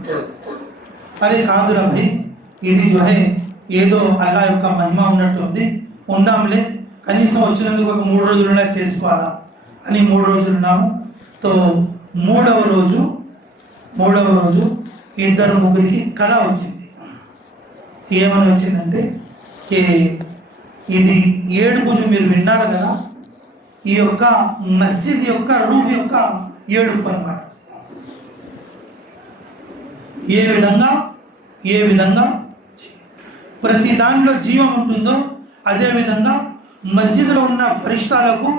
అరే కాదురా భయ్, ఇది ఏదో అల్లా యొక్క మహిమ ఉన్నట్టు ఉంది, ఉందాంలే, కనీసం వచ్చినందుకు ఒక 3 రోజులున్నా చేసుకోవాలా అని 3 రోజులు ఉన్నాము. తో మూడవ రోజు 2-3 కళ వచ్చింది. ఏమని వచ్చిందంటే ఇది ఏడుపు మీరు విన్నారు కదా, ఈ యొక్క మస్జిద్ యొక్క రూహ్ యొక్క ఏడుపు అన్నమాట. ఏ విధంగా ప్రతి దానిలో జీవం ఉంటుందో అదే విధంగా మస్జిద్లో ఉన్న ఫరిష్తాలకు,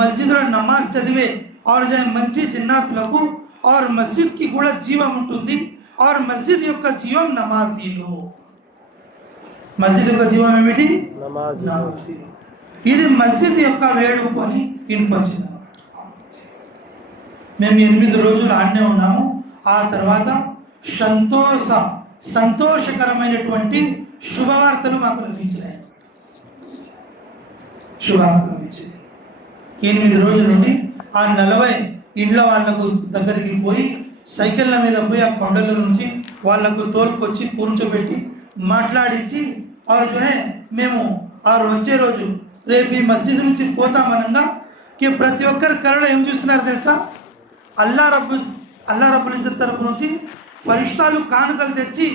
మస్జిద్లో నమాజ్ చదివే మంచి చిన్నాతులకు మస్జిద్కి కూడా జీవం ఉంటుంది. మస్జిద్ యొక్క జీవం నమాజీలు. మస్జిద్ యొక్క జీవం ఏమిటి? నమాజీ. ఇది మస్జిద్ యొక్క వేడుకు అని వినిపించింది అన్నమాట. మేము 8 రోజులు ఆడనే ఉన్నాము. ఆ తర్వాత సంతోషకరమైనటువంటి శుభవార్తలు మాకు లభించినాయి. 8 రోజుల నుండి ఆ 40 ఇండ్ల వాళ్ళకు దగ్గరికి పోయి సైకిళ్ళ మీద పోయి ఆ కొండల నుంచి వాళ్ళకు తోలుకొచ్చి కూర్చోబెట్టి మాట్లాడించి మేము వచ్చే రోజు రేపు ఈ మస్జిద్ నుంచి పోతామనగా ప్రతి ఒక్కరి కళలో ఏం చూస్తున్నారు తెలుసా? అల్లా రబ్బుల్ ఇజ్జత్ తరపు నుంచి ఫరిష్తాలు కానుకలు తెచ్చి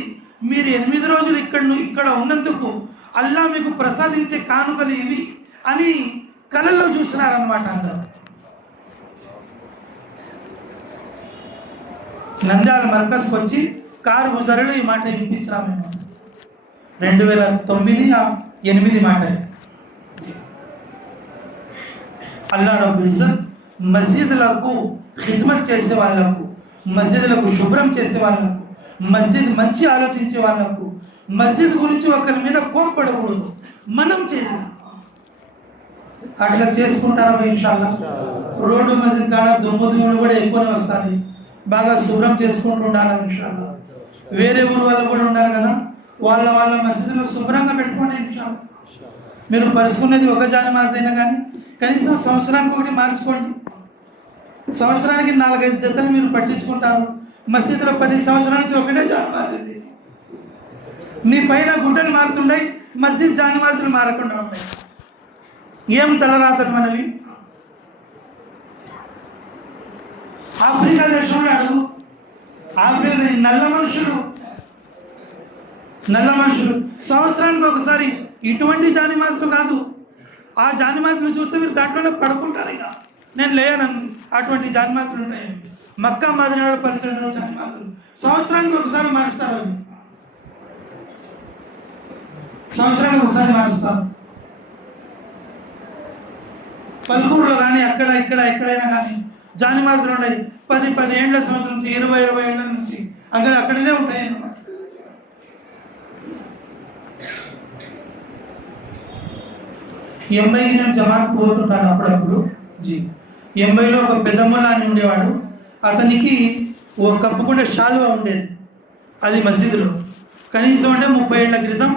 మీరు 8 రోజులు ఇక్కడ ఉన్నందుకు అల్లా మీకు ప్రసాదించే కానుకలు ఇవి అని కళల్లో చూస్తున్నారన్నమాట. అందరూ నంద్యాల మర్కజ్కి వచ్చి కారు గుజారులో ఈ మాట వినిపించాము మేము. 2009-8 మాట. అల్లా రబ్బుల్ ఇజ్జత్ మస్జిద్లకు ఖిద్మత్ చేసే వాళ్ళకు, మస్జిద్లకు శుభ్రం చేసే వాళ్ళకు, మస్జిద్ మంచి ఆలోచించే వాళ్ళకు, మస్జిద్ గురించి ఒకరి మీద కోప్పడకూడదు, మనం చేయాలి. అట్లా చేసుకుంటారా ఇన్షాల్లా? రోడ్డు మస్జిద్ కాడ దుమ్ములు కూడా ఎక్కువనే వస్తుంది, బాగా శుభ్రం చేసుకుంటూ ఉండాలి ఇన్షాల్లా. వేరే ఊరు వాళ్ళు కూడా ఉన్నారు కదా, వాళ్ళ మస్జిద్లో శుభ్రంగా పెట్టుకోండి ఇన్షాల్లా. మీరు పరుచుకునేది ఒక జానమాజ్ అయినా కానీ కనీసం సంవత్సరానికి ఒకటి మార్చుకోండి. సంవత్సరానికి 4-5 జతలు మీరు పట్టించుకుంటారు, మసీదులో 10 సంవత్సరానికి ఒకటే జానమాజ్ ఉంది. మీ పైన గుడ్డలు మారుతుంటాయి, మస్జిద్ జానమాజులు మారకుండా ఉంటాయి. ఏం తలరాతలు మనవి? ఆఫ్రికా దేశంలో అడుగు, ఆఫ్రికా నల్ల మనుషులు సంవత్సరానికి ఒకసారి ఇటువంటి జానిమాజులు కాదు, ఆ జానిమాజులు చూస్తే మీరు దాంట్లోనే పడుకుంటారు. ఇక నేను లేనన్ను అటువంటి జానిమాజులు ఉంటాయి. మక్కా మదీనాలో పరిచయం జానిమాజులు సంవత్సరానికి ఒకసారి మారుస్తారు. అవి సంవత్సరానికి ఒకసారి మారుస్తారు. పలుకూరులో కానీ ఎక్కడైనా కానీ జానిమాజులు ఉన్నాయి. 10 ఏళ్ళ సంవత్సరం నుంచి 20 ఏళ్ళ నుంచి అక్కడనే ఉంటాయి అన్నమాట. ఎంబైకి నేను జమాత్ పోతుంటాను అప్పుడప్పుడు. 80లో ఒక పెద్దమ్మల అని ఉండేవాడు, అతనికి ఓ కప్పుకుండే శాలువా ఉండేది, అది మస్జిద్లో. కనీసం అంటే 30 ఏళ్ల క్రితం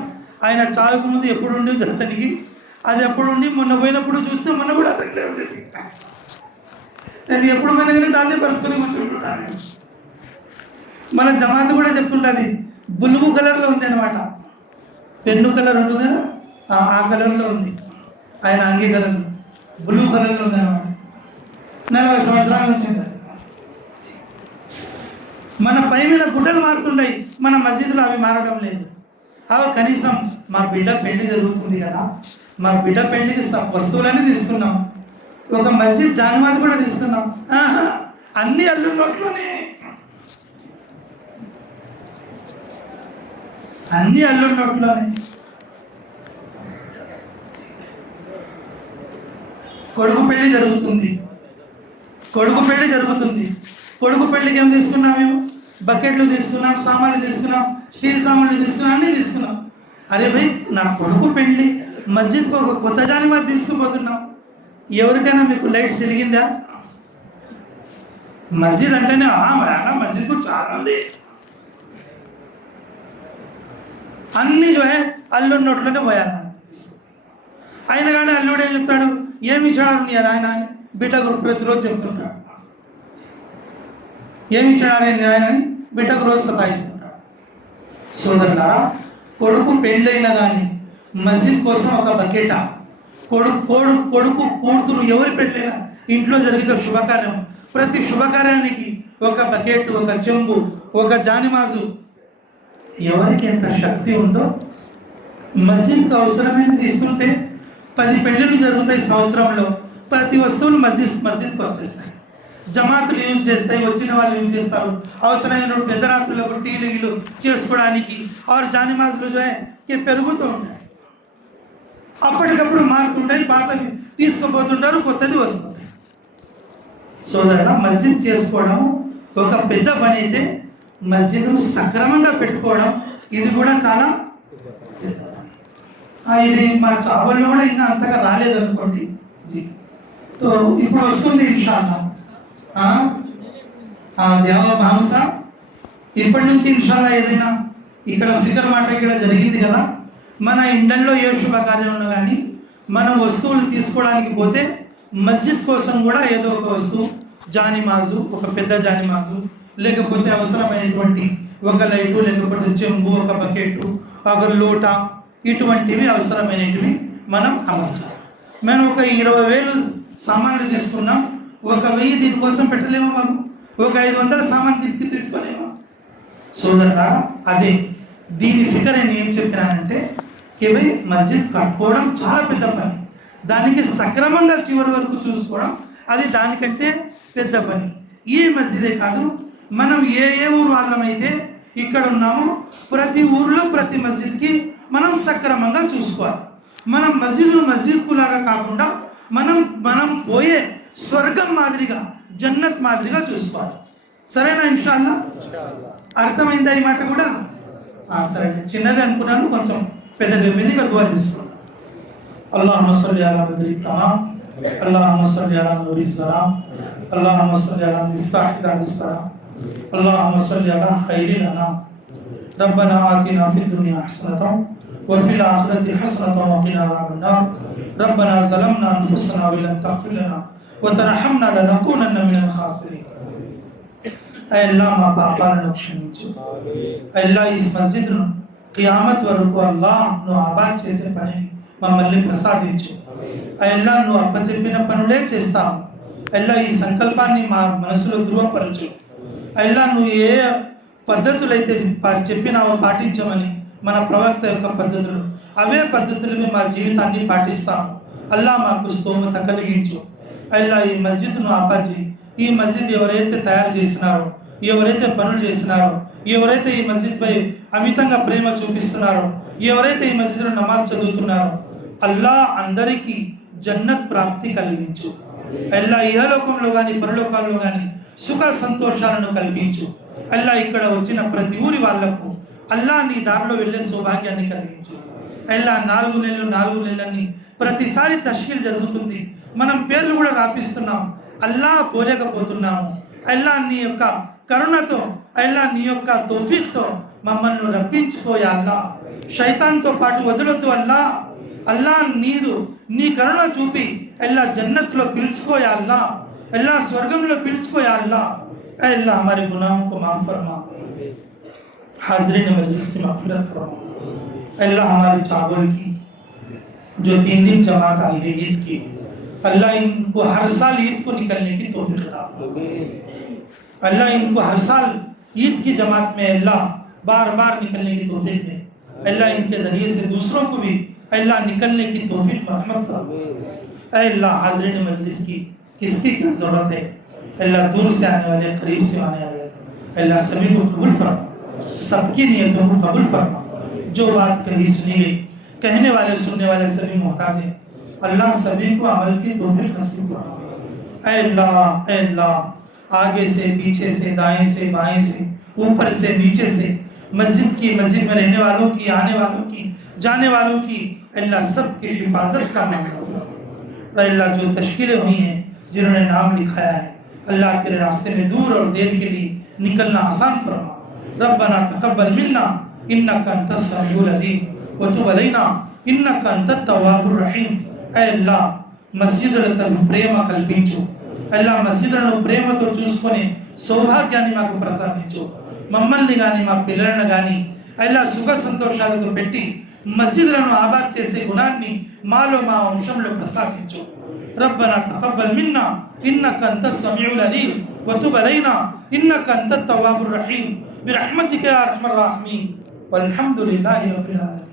ఆయన చావుకు ముందు ఎప్పుడు ఉండేది అతనికి, అది ఎప్పుడు ఉండి మొన్న పోయినప్పుడు చూస్తే మొన్న కూడా అతనికే ఉండేది. నేను ఎప్పుడు పోయినా కానీ దాన్ని పరుచుకొని కూర్చుంటుంటాను. మన జమాత్ కూడా చెప్తుంటుంది, బులుగు కలర్లో ఉంది అనమాట. పెన్ను కలర్ ఉంటుంది కదా, ఆ కలర్లో ఉంది. ఆయన అంగీ కలర్లో బ్లూ కలర్లో ఉంది అనమాట. 40 సంవత్సరాల నుంచి ఉంటుంది. మన పై మీద గుడ్డలు మారుతుంటాయి, మన మస్జిద్లో అవి మారడం లేదు. అవి కనీసం మా బిడ్డ పెళ్లి జరుగుతుంది కదా, మా బిడ్డ పెళ్లికి వస్తువులన్నీ తీసుకున్నాం, ఒక మస్జిద్ జానమాజ్ కూడా తీసుకున్నాం. అన్ని అల్లు నోట్లోనే, అన్ని అల్లు నోట్లోనే. కొడుకు పెళ్లి జరుగుతుంది. కొడుకు పెళ్లికి ఏం తీసుకున్నాం? మేము బకెట్లు తీసుకున్నాం, సామాన్లు తీసుకున్నాం, స్టీల్ సామాన్లు తీసుకున్నాం, అన్నీ తీసుకున్నాం. అరే భయ్, నా కొడుకు పెళ్లి, మస్జిద్కు ఒక కొత్త జానిమాజ్ తీసుకుపోతున్నాం. ఎవరికైనా మీకు లైట్ సిరిగిందా? మస్జిద్ అంటేనే మస్జిద్కు చాలా ఉంది. అన్నీ అల్లు నోట్లోనే పోయాలి. ఆయన కానీ అల్లుడు ఏం చెప్తాడు, ఏమి ఇచ్చాడు ఆయన అని బిడ్డకు ప్రతిరోజు చెప్తుంటాడు. ఏమి ఇచ్చాడు ఆయన అని బిడ్డకు రోజు సతాయిస్తుంటాడు. సోదరులారా, కొడుకు పెళ్ళైనా కానీ మస్జిద్ కోసం ఒక బకెట, కొడుకు కూతురు ఎవరి పెళ్ళైనా ఇంట్లో జరిగితే శుభకార్యం, ప్రతి శుభకార్యానికి ఒక బకెట్, ఒక చెంబు, ఒక జానిమాజు. ఎవరికి ఎంత శక్తి ఉందో మస్జిద్కు అవసరమైనది ఇస్తుంటే 10 పెళ్ళిళ్ళు జరుగుతాయి సంవత్సరంలో. ప్రతి వస్తువులు మస్జిద్కి వచ్చేస్తాయి. జమాతులు యూజ్ చేస్తాయి, వచ్చిన వాళ్ళు యూజ్ చేస్తారు. అవసరమైన పెద్దరాత్రులకు టీలు చేసుకోవడానికి ఆరు జానిమాజులు పెరుగుతూ ఉంటాయి. అప్పటికప్పుడు మారుతుంటాయి, పాతవి తీసుకుపోతుంటారు, కొత్తది వస్తుంది. సోదరుల, మస్జిద్ చేసుకోవడం ఒక పెద్ద పని అయితే మస్జిద్ను సక్రమంగా పెట్టుకోవడం ఇది కూడా చాలా పెద్ద పని. ఇది మన చావల్లో కూడా ఇంకా అంతగా రాలేదనుకోండి. సో ఇప్పుడు వస్తుంది ఇన్షాల్లా. జవాబ్ హంస ఇప్పటి నుంచి ఇన్షాల్లా ఏదైనా ఇక్కడ ఫికర్ మాట ఇక్కడ జరిగింది కదా, మన ఇండ్లలో ఏ శుభకార్యం ఉన్నా కానీ మనం వస్తువులు తీసుకోవడానికి పోతే మస్జిద్ కోసం కూడా ఏదో ఒక వస్తువు, జానిమాజు, ఒక పెద్ద జానిమాజు, లేకపోతే అవసరమైనటువంటి ఒక లైటు, లేకపోతే చెంబు, ఒక బకెట్, ఒక లోట, ఇటువంటివి అవసరమైనవి మనం అమర్చాలి. మనం ఒక 20,000 సామాన్లు తీసుకున్నాం, 1,000 దీనికోసం పెట్టలేము. ఒక 500 సామాన్ తిరిగి తీసుకోలేమా సోదరుడా? అదే దీని ఫిగర్ నేను ఏం చెప్పినానంటే కేవై మస్జిద్ కట్టుకోవడం చాలా పెద్ద పని, దానికి సక్రమంగా చివరి వరకు చూసుకోవడం అది దానికంటే పెద్ద పని. ఈ మస్జిదే కాదు, మనం ఏ ఊరు వాళ్ళమైతే ఇక్కడ ఉన్నామో ప్రతి ఊర్లో ప్రతి మస్జిద్కి మనం సక్రమంగా చూసుకోవాలి. మనం మస్జిద్కు లాగా కాకుండా మనం పోయే స్వర్గం మాదిరిగా, జన్నత్ మాదిరిగా చూసుకోవాలి. సరేనా? ఇన్షాల్లా అర్థమైందా ఈ మాట కూడా? సరే, చిన్నది అనుకున్నాను, కొంచెం పెద్దగా పెద్దగా దువా చేసుకోండి. అల్లాహుమ్మ సల్లి అలా బదరి తమామ్, అల్లాహుమ్మ సల్లి అలా నూరి సలాం, అల్లాహుమ్మ సల్లి అలా మిఫ్తాహ్ దారిస్ సలాం, అల్లాహుమ్మ సల్లి అలా ఖైరిల్ అనామ్. రబ్బనా ఆతినా ఫిద్ దునియా హసనతం వఫిల్ ఆఖిరతి హసనతం వఖినా అదాబన్నార్. రబ్బనా జలమ్నా అన్ఫుసనా వల్లం తగ్ఫిర్ లనా వతర్హమ్నా లనకూనన్న మినల్ ఖాసిరీన్. అల్లా మా పాపాలను క్షమించు. అల్లా ఈ మస్జిద్ను కియామత్ వరకు అల్లా నువ్వు ఆబాద్ చేసే పనిని మమ్మల్ని ప్రసాదించు. అల్లా నువ్వు అప్పచెప్పిన పనులే చేస్తాము. అల్లా ఈ సంకల్పాన్ని మా మనసులో ధృవపరచు. అల్లా నువ్వు ఏ పద్ధతులైతే చెప్పినావో పాటించమని మన ప్రవక్త యొక్క పద్ధతులు, అవే పద్ధతులు మా జీవితాన్ని పాటిస్తాము. అల్లా మాకు స్తోమత కలిగించు. అల్లా ఈ మస్జిద్ను ఆపాచి, ఈ మస్జిద్ ఎవరైతే తయారు చేసినారో, ఎవరైతే పనులు చేసినారో, ఎవరైతే ఈ మస్జిద్పై అమితంగా ప్రేమ చూపిస్తున్నారో, ఎవరైతే ఈ మస్జిద్లో నమాజ్ చదువుతున్నారో, అల్లా అందరికీ జన్నత్ ప్రాప్తి కలిగించు. అల్లా ఇహలోకంలో కానీ పరలోకాల్లో కానీ సుఖ సంతోషాలను కల్పించు. అల్లా ఇక్కడ వచ్చిన ప్రతి ఊరి వాళ్లకు అల్లా నీ దారిలో వెళ్ళే సౌభాగ్యాన్ని కలిగించు. అల్లా 4 నెలలని ప్రతిసారి తష్కీల్ జరుగుతుంది, మనం పేర్లు కూడా రాపిస్తున్నాం, అల్లా పోలేకపోతున్నాము. అల్లా నీ యొక్క కరుణతో, అల్లా నీ యొక్క తౌఫీక్తో మమ్మల్ని రప్పించుకోయా అల్లా. శైతాన్తో పాటు వదలొద్దు అల్లా. అల్లా నీ కరుణ చూపి అల్లా జన్నత్లో పిలుచుకోయా అల్లా. अल्लाह स्वर्गम में पिलचको या अल्लाह, अल्लाह हमारे गुनाहों को माफ़ फरमा, हाज़रीन मजलिस की मग़फ़िरत फरमा। अल्लाह हमारे चावल की जो 3 दिन जमात आई है ईद की, अल्लाह इनको हर साल ईद को निकलने की तौफ़ीक़ अता फरमा। अल्लाह इनको हर साल ईद की जमात में अल्लाह बार बार निकलने की तौफ़ीक़ दे। अल्लाह इनके ज़रिए से दूसरों को भी अल्लाह निकलने की तौफ़ीक़ रहमत फरमा। अल्लाह हाज़रीन मजलिस की किसकी क्या ज़रूरत है, अल्लाह दूर से आने वाले, करीब से आने वाले, अल्लाह सभी को कबूल फरमा, सबकी नियतों को कबूल फरमा। जो बात कही सुनी गई, कहने वाले सुनने वाले सभी मोहताज हैं, अल्लाह सभी को अमल की तौफीक नसीब फरमा। अल्लाह आगे से, पीछे से, दाएं से, बाएं से, ऊपर से, नीचे से, मस्जिद में रहने वालों की, आने वालों की, जाने वालों की, अल्लाह सबकी हिफाजत का मामला फरमा। अल्लाह जो तश्कीलें हुई हैं, जिन्होंने नाम लिखाया है, अल्लाह तेरे रास्ते में दूर और देर के लिए निकलना आसान फरमा। रब्बना तक़ब्बल मिन्ना इन्नका अंतस समीउल अलीम व तुब अलैना इन्नका अंतत तव्वाबुर रहीम। ऐ अल्लाह మసీదులతో ప్రేమ కల్పించు. అల్లా మసీదులను ప్రేమతో చూసుకొని సౌభాగ్యాన్ని మాకు ప్రసాదించు. మమ్మల్ని కానీ మా పిల్లలను కానీ అల్లా సుఖ సంతోషాలతో పెట్టి మసీదులను ఆబాద్ చేసే గుణాన్ని మాలో మా వంశంలో ప్రసాదించు. రబ్బనా తఖబ్బల్ మిన్నా ఇన్నక అంతస్ సమీఉల్ అలీమ్ వ తుబ్ అలైనా ఇన్నక అంతత్ తవ్వాబుర్ రహీమ్ బిరహ్మతిక యా అర్హమర్ రాహిమీన్ వల్హమ్దులిల్లాహి రబ్బిల్ ఆలమీన్.